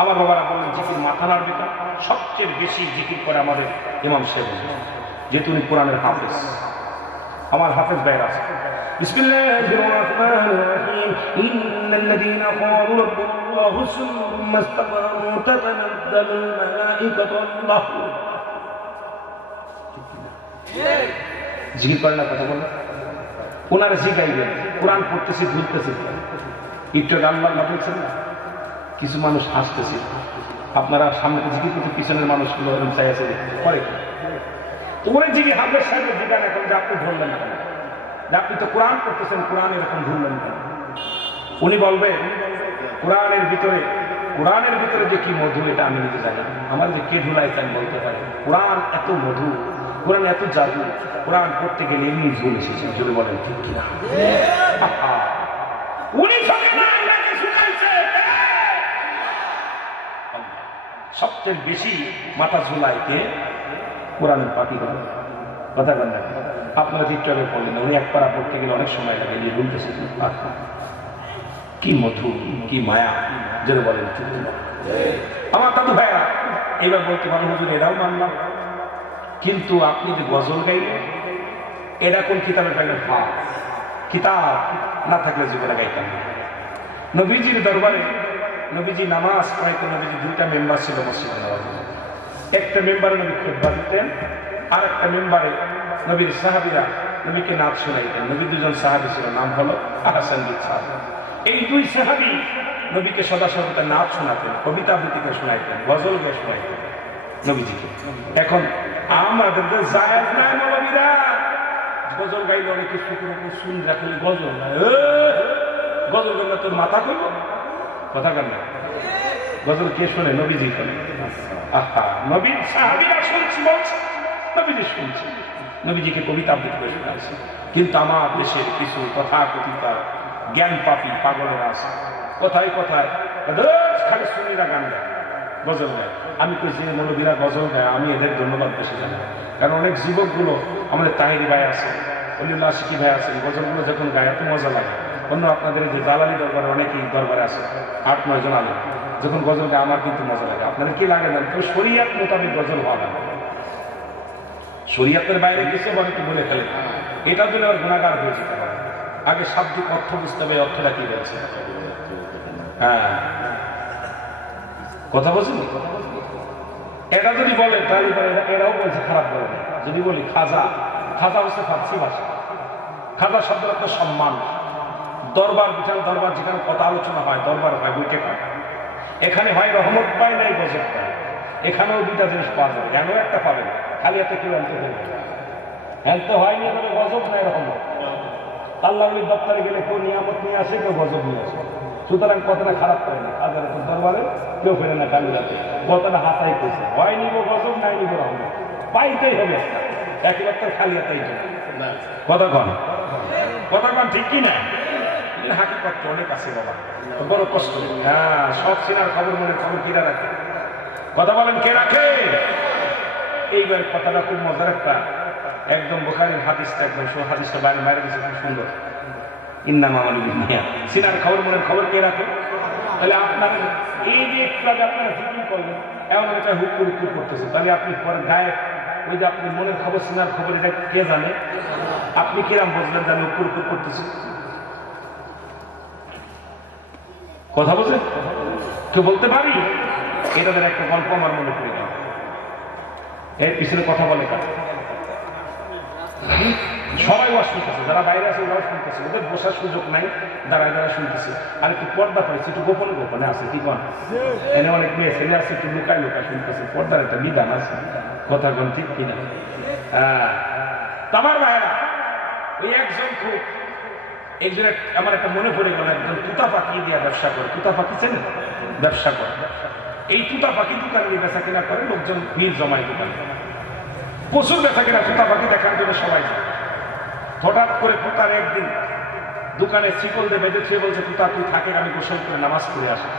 আমার বাবারা বললেন জিকির মাথা নাড়বে না সবচেয়ে বেশি জিকির করে আমাদের ইমাম সাহেব যেহেতু উনি কোরআনের হাফেজ আমার হাফেজ ভাইরা আছে। বিসমিল্লাহির রহমানির রহিম। ইন্নাল্লাযীনা ক্বালু রাব্বুনাল্লাহু সুম্মা ইসতাকামু তাতানাজ্জালুল মালাঈকাতু আল্লাহু। জিকির করেন না, কথা বলেন। ওনারা জিগাইবেন, কোরআন পড়তেছি ঘুরতেছি, একটু আল্লাহ বলছেন না, কিছু মানুষ হাসতেছে। আপনারা সামনে জিকির করতে পিছনের মানুষগুলো চাই আছে করে কি ওই জিগি হাফেজ সাহেবের জিজ্ঞাসা এখন যে আপনি ধরলেন কেন, যে আপনি তো কোরআন করতেছেন, কোরআন এরকম ধরলেন কেন? উনি বলবে কোরআনের ভিতরে যে কি মধু এটা আমি নিজে জানি, আমার যে কে ধুলাইছে আমি বলতে পারি। কোরআন এত মধু, কোরআন এত জাদু, কোরআন করতে গেলে এমনি ঝুল এসেছে, যদি বলেন ঠিক কিনা। উনি সবচেয়ে বেশি মাথা ঝুলাইকে কোরআনের পাখি করে কথা বলেন না। আপনারা ঠিক চলে পড়লেন, উনি এক পারা পড়তে গেলে অনেক সময় লাগে, নিয়ে বলতেছে কি মধু, কি মায়া, যেন বলেন ঠিক কিনা। আমার দাদু ভাইয়া এবার বলতে পারেন হুজুর এরাও মানলাম, কিন্তু আপনি যে গজল গাইলেন এরা কোন কিতাবে পাইলেন? হ্যাঁ, কিতাব না থাকলে জীবনে গাইতাম না। নবীজির দরবারে নবীজি নামাজ পড়াইতে, নবীজি দুইটা মেম্বার ছিল মসজিদে নববী। একটা মেম্বারে নবী খুতবা দিতেন, আর একটা মেম্বারে নবীর সাহাবীরা নবীকে নাচ শোনাইতেন। নবী দুজন সাহাবী ছিল, নাম হলো আহসান বিন সাহাবী। এই দুই সাহাবী নবীকে সদা সর্বদা নাচ শোনাতেন, কবিতা আবৃত্তিকে শোনাইতেন, গজল গিয়ে শোনাইতেন নবীজিকে। এখন আমাদের জায়েজ নাই মৌলবীরা গজল গাইলে অনেকে শুন রাখলে গজল গায়, গজল গাইলে তোর মাথা করবো কথা কেন? গজল কে শোনে? নবীজি শোনে। আহা, নবীর সাহাবীরা শুনছি বলছে, নবীজি শুনছে, নবীজিকে কবিতা আবৃত্তি করে শোনাচ্ছে। কিন্তু আমার দেশের কিছু তথাকথিত জ্ঞান পাপী পাগলেরা আছে, কোথায় কোথায় খালি সুন্নিরা গান গায়, গজল গায়। আমি কইছি মৌলবীরা গজল গায়, আমি এদের ধন্যবাদ বেশি জানি, কারণ অনেক যুবকগুলো আমাদের তাহিরি ভাই আছে, অলিউল্লাহ আশিকি ভাই আছে, গজলগুলো যখন গায় এত মজা লাগে। অন্য আপনাদের যে দালালি দরবারে অনেকেই দরবারে আছে 8-9 জন আলো, যখন গজল গায় আমার কিন্তু মজা লাগে। আপনাদের কি লাগে না? তো শরীয়ত মোতাবেক গজল হওয়া লাগে, শরীয়তের বাইরে কিছু অনেকে বলে ফেলে, এটা জন্য আর গুণাগার হয়ে যেতে পারে। আগে শাব্দিক অর্থ বুঝতে হবে, অর্থটা কি বলছে। হ্যাঁ, কথা বলছি। এটা যদি বলে তাহলে এরাও বলছে খারাপ বলে না। যদি বলি খাজা, খাজা হচ্ছে ফার্সি ভাষা, খাজা শব্দের একটা সম্মান। দরবার বিশাল দরবার, যেখানে কথা আলোচনা হয়, দরবার হয়, বইকে পায়, এখানে হয় রহমত পায় নাই গজব পায়। এখানেও দুইটা জিনিস পাওয়া যাবে, এমন একটা পাবেন খালি একটা কেউ আনতে দেবে, হ্যানতে হয়নি এখানে গজব নাই রহমত। আল্লাহ দপ্তরে গেলে কেউ নিয়ামত নিয়ে আসে, কেউ গজব নিয়ে আসে। সুতরাং কথাটা খারাপ করে না, হাজার দরবারে কেউ ফেরে না কালি রাতে, কথাটা হাতাই করছে, হয় নিব গজব নাই নিব রহমত, পাইতেই হবে একেবারে তো খালি হাতাই কথা কন, কথা কন ঠিক কি না? হাকিকত অনেক আছে বাবা, বড় কষ্ট। হ্যাঁ, সব সিনার খবর মনে খবর কিরা রাখে, কথা বলেন কে রাখে? এইবার কথাটা খুব মজার একটা, একদম বুখারীর হাদিসটা, একদম হাদিসটা বাইরে বাইরে গেছে, খুব সুন্দর। ইন্নামা আলিয়া সিনার খবর মনের খবর কে রাখে? তাহলে আপনার এই যে একটু আগে আপনারা জিকির করবেন, এমন একটা হুকুর হুকুর করতেছে, তাহলে আপনি পরে গায়ে ওই যে আপনি মনের খবর সিনার খবর এটা কে জানে? আপনি কিরাম বুঝলেন জানে হুকুর হুকুর করতেছে? কথা বলছে কেউ বলতে পারি? এটাদের একটা গল্প আমার মনে পড়ে গেল। এর পিছনে কথা বলে কার? সবাই ওয়াজ শুনতেছে, যারা বাইরে আছে ওরাও শুনতেছে, ওদের বসার সুযোগ নাই, দাঁড়ায় দাঁড়া শুনতেছে। আর একটু পর্দা পাইছে, একটু গোপনে গোপনে আছে, কি কন? এনে অনেক মেয়ে ছেলে আছে, একটু লুকায় লুকায় শুনতেছে, পর্দার একটা বিধান আছে, কথা কন ঠিক কিনা? হ্যাঁ, আমার ভাইরা ওই একজন খুব একজন, আমার একটা মনে পড়ে গেল, একজন তুতা পাখি দিয়ে ব্যবসা করে, তুতা পাখি চেনে? ব্যবসা করে। এই তুতা পাখি দোকানে বেচা কিনা করে, লোকজন ভিড় জমায় দোকানে, প্রচুর বেচা কিনা, তুতা পাখি দেখার জন্য সবাই যায়। হঠাৎ করে তুতার একদিন দোকানে শিকল দিয়ে বেঁধেছে, বলছে তুতা তুই থাকে, আমি গোসল করে নামাজ পড়ে আসি।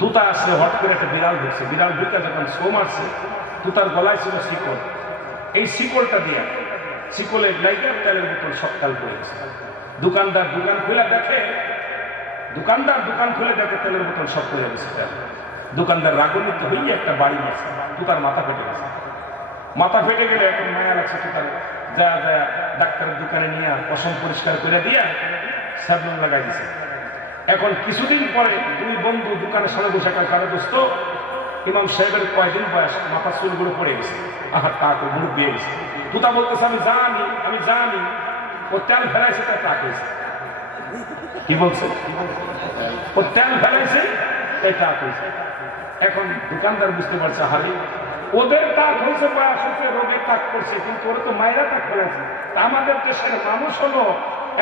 তুতা আসলে হঠাৎ করে একটা বিড়াল ঢুকছে, বিড়াল ঢুকে যখন শো মারছে, তুতার গলায় ছিল শিকল, এই শিকলটা দিয়ে শিকলের লাইটার তেলের বোতল সকাল পড়ে গেছে। দোকানদার দোকান খুলে দেখে, তেলের বোতল সব পড়ে গেছে। দোকানদার রাগান্বিত হয়ে একটা বাড়ি মারছে, তুতার মাথা ফেটে গেছে। মাথা ফেটে গেলে এখন মায়া লাগছে তুতার যা যা ডাক্তারের দোকানে নিয়ে পশম পরিষ্কার করে দিয়া সাবলুন লাগাই দিছে। এখন কিছুদিন পরে দুই বন্ধু দোকানের সামনে বসে কারো দোস্ত ইমাম সাহেবের কয়দিন বয়স, মাথা চুলগুলো পড়ে গেছে, আহার টাক মুড় দিয়ে গেছে। তুতা বলতেছে আমি জানি ও তেল ফেলাইছে তাই টাক হয়েছে। কি বলছে? ও তেল ফেলাইছে তাই টাক হয়েছে। এখন দোকানদার বুঝতে পারছে হারি ওদের টাক হয়েছে, বয়স হচ্ছে, রোগে টাক করছে, কিন্তু ওরা তো মায়েরা টাক ফেলাইছে। আমাদের দেশের মানুষ হলো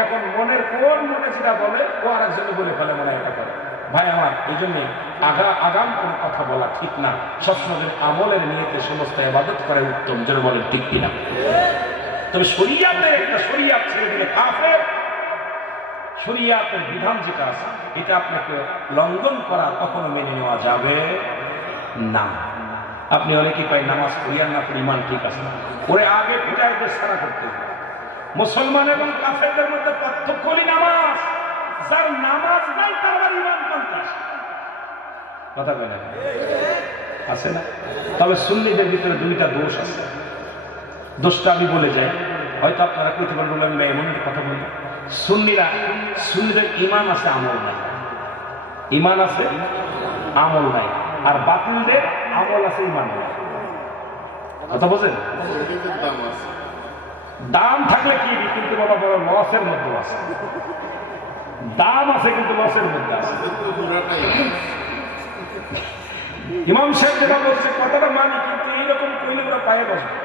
এখন মনের কোন মনে যেটা বলে ও আর একজনে বলে ফেলে, মনে এটা করে। ভাই আমার এই জন্যে আগাম কোন কথা বলা ঠিক না। সবসময় আমলের নিয়েতে সমস্ত ইবাদত করে উত্তম, যেন বলেন ঠিক কিনা। তবে শরিয়াতের একটা শরিয়াত ছেড়ে দিলে কাফের, শরিয়াতের বিধান যেটা আছে এটা আপনাকে লঙ্ঘন করা কখনো মেনে নেওয়া যাবে না। আপনি অনেকেই পাই নামাজ পড়িয়ার না পড়ি ইমান ঠিক আছে, ওরে আগে পূজায় সারা করতে হবে। মুসলমান এবং কাফেরদের মধ্যে পার্থক্য হলো নামাজ। যার নামাজ নাই তার ইমান 50। কথা বলে না আছে না? তবে সুন্নিদের ভিতরে দুইটা দোষ আছে। দোষটা আমি বলে যাই, হয়তো আপনারা কইতে পারবেন আমি এমন কথা বলি। সুন্নিদের ইমান আছে, আমল নাই। ইমান আছে, আমল নাই। আর বাতিলদের আমল আছে, ইমান নাই। কথা বোঝেন? দাম থাকলে কি, কিন্তু বাবা বড় লসের মধ্যে আছে। দাম আছে কিন্তু লসের মধ্যে আছে। ইমাম সাহেব যেটা বলছে কথাটা মানি, কিন্তু এইরকম কইলে ওরা পায়ে বসবে।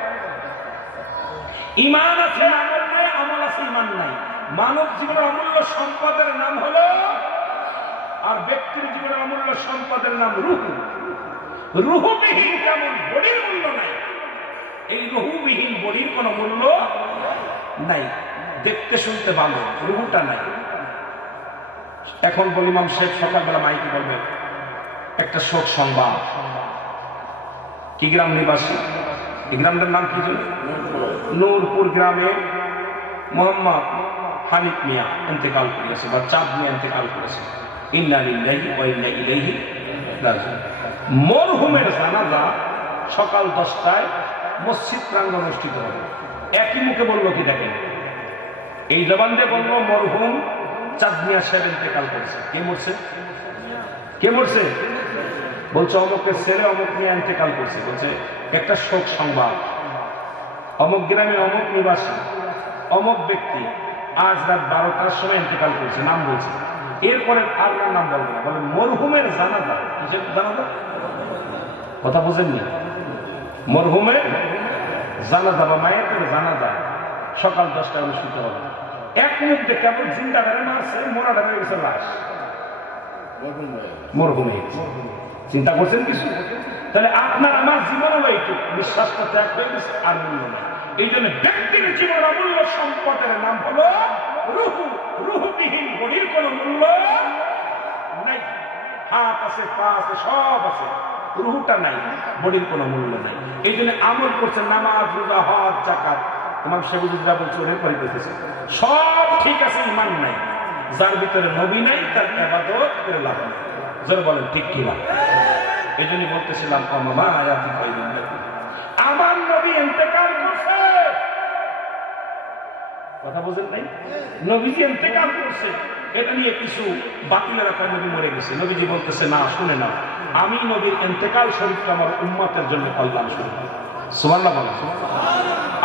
ইমান আছে, আমল নাই, আমল আছে, ইমান নাই। মানব জীবনের অমূল্য সম্পদের নাম হলো, আর ব্যক্তির জীবনের অমূল্য সম্পদের নাম রুহু। রুহুবিহীন যেমন বডির মূল্য নাই, এই রুহুবিহীন বডির কোন মূল্য নাই। দেখতে শুনতে ভালো, রুহুটা নাই। এখন বলি ইমাম সাহেব সকালবেলা মাইকে বলবে একটা শোক সংবাদ। কি গ্রাম নিবাসী, এই গ্রামটার নাম কি জানেন? নূরপুর গ্রামে মোহাম্মদ হানিফ মিয়া ইন্তেকাল করেছে, বা চাঁদ মিয়া ইন্তেকাল করেছে। ইন্না লিল্লাহি ওয়া ইন্না ইলাইহি রাজিউন। মরহুমের জানাজা সকাল 10টায় মসজিদ প্রাঙ্গণে অনুষ্ঠিত হবে। একই মুখে বললো কি দেখেন, এই জবান দিয়ে বললো মরহুম চাঁদ মিয়া সাহেব ইন্তেকাল করেছে। কে মরছে? কে মরছে? বলছে অমুকের ছেলে অমুক মিয়া ইন্তেকাল করছে। বলছে একটা শোক সংবাদ, অমুক গ্রামে অমুক নিবাসী অমুক ব্যক্তি আজ রাত 12টার সময় ইন্তেকাল করছে, নাম বলছে। এরপরে আর নাম বলবে না, বলে মরহুমের জানাজা। কিসের জানাজা? কথা বোঝেননি? মরহুমের জানাজা বা মায়ের জানাজা সকাল 10টায় অনুষ্ঠিত হবে। এক মুখ দেখে কেবল জিন্দা ধরে মারছে, মোরা ধরে গেছে লাশ, মরহুমে। চিন্তা করছেন কিছু? তাহলে আপনার আমার জীবন হলো এইটুকু, বিশ্বাসটা ত্যাগ হয়ে গেছে, আর মূল্য নাই। এই জন্য ব্যক্তির জীবন অমূল্য সম্পদের নাম হলো রুহু। রুহুবিহীন বডির কোন মূল্য নাই। হাত আছে, পা আছে, সব আছে, রুহুটা নাই, বডির কোনো মূল্য নাই। এই জন্য আমল করছে, নামাজ, রোজা, হজ, যাকাত। ইমাম সাহেবুদ্দিন বলছে ওরে পরিতেছে সব ঠিক আছে, ইমান নাই। যার ভিতরে নবী নাই তার ইবাদত করে লাভ নেই। যারা বলেন ঠিক কিনা? এই জন্য বলতেছিলাম আমার নবী ইন্তেকাল করছে, কথা বোঝেন নাই? নবীজি ইন্তেকাল করছে, এটা নিয়ে কিছু বাতিলেরা কয় নবী মরে গেছে। নবীজি বলতেছে না, শুনে না, আমি নবীর ইন্তেকাল শরীফ আমার উম্মতের জন্য কল্যাণ শরীফ। সুবহানাল্লাহ বলেন।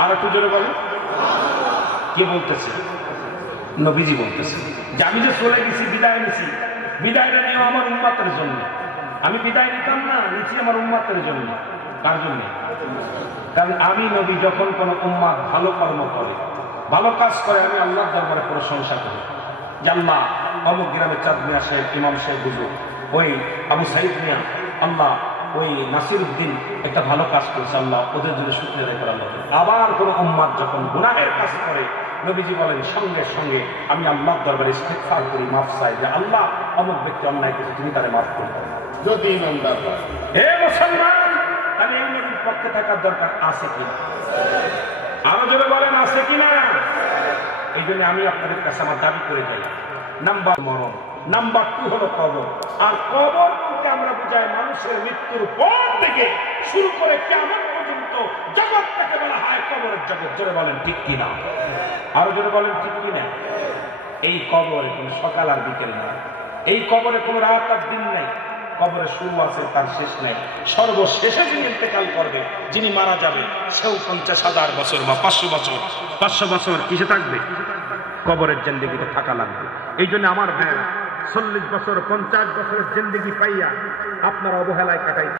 আর একটু জোরে বলেন। কে বলতেছে? নবীজি বলতেছে যে আমি যে চলে গেছি, বিদায় নিছি, বিদায়টা নিয়ে আমার উম্মতের জন্য। আমি বিদায় নিতাম না, নিচ্ছি আমার উম্মতের জন্য। কার জন্য? কারণ আমি নবী যখন কোন উম্মত ভালো কর্ম করে, ভালো কাজ করে, আমি আল্লাহর দরবারে প্রশংসা করি যে আল্লাহ অমুক গ্রামে চাঁদ মিয়া সাহেব, ইমাম সাহেব হুজুর, ওই আবু সাইদ মিয়া, আল্লাহ ওই নাসির উদ্দিন একটা ভালো কাজ করছে, আল্লাহ ওদের জন্য শুকরিয়া আদায় করে আল্লাহ। আবার কোন উম্মত যখন গুনাহের কাজ করে, নবীজি বলেন সঙ্গে সঙ্গে আমি আল্লাহর দরবারে ইস্তেগফার করি, মাফ চাই যে আল্লাহ অমুক ব্যক্তি অন্যায় করেছে, তুমি তারে মাফ করে দাও। যদি ইমানদার হয়, হে মুসলমান, তাহলে এই নবীর পক্ষে থাকার দরকার আছে কিনা? আরো জোরে বলেন আছে কিনা? এই জন্য আমি আপনাদের কাছে আমার দাবি করে যাই, নাম্বার মরণ, নাম্বার 2 হলো কবর। আর কবর বলতে আমরা বুঝাই মানুষের মৃত্যুর পর থেকে শুরু করে কিয়ামত পর্যন্ত জগৎটাকে বলা হয় কবরের জগৎ। জোরে বলেন ঠিক কিনা, আরো জোরে বলেন ঠিক কিনা। এই কবরে কোন সকাল আর বিকেল না, এই কবরে কোন রাত আর দিন নাই, কবরে শুরু আছে তার শেষ নাই। সর্বশেষে যিনি ইন্তেকাল করবে, যিনি মারা যাবে, সেও 50,000 বছর বা 500 বছর কিসে থাকবে? কবরের জিন্দেগিতে থাকা লাগবে। এই জন্য আমার ভাইয়েরা 40 বছর 50 বছরের জিন্দেগি পাইয়া আপনারা অবহেলায় কাটাই।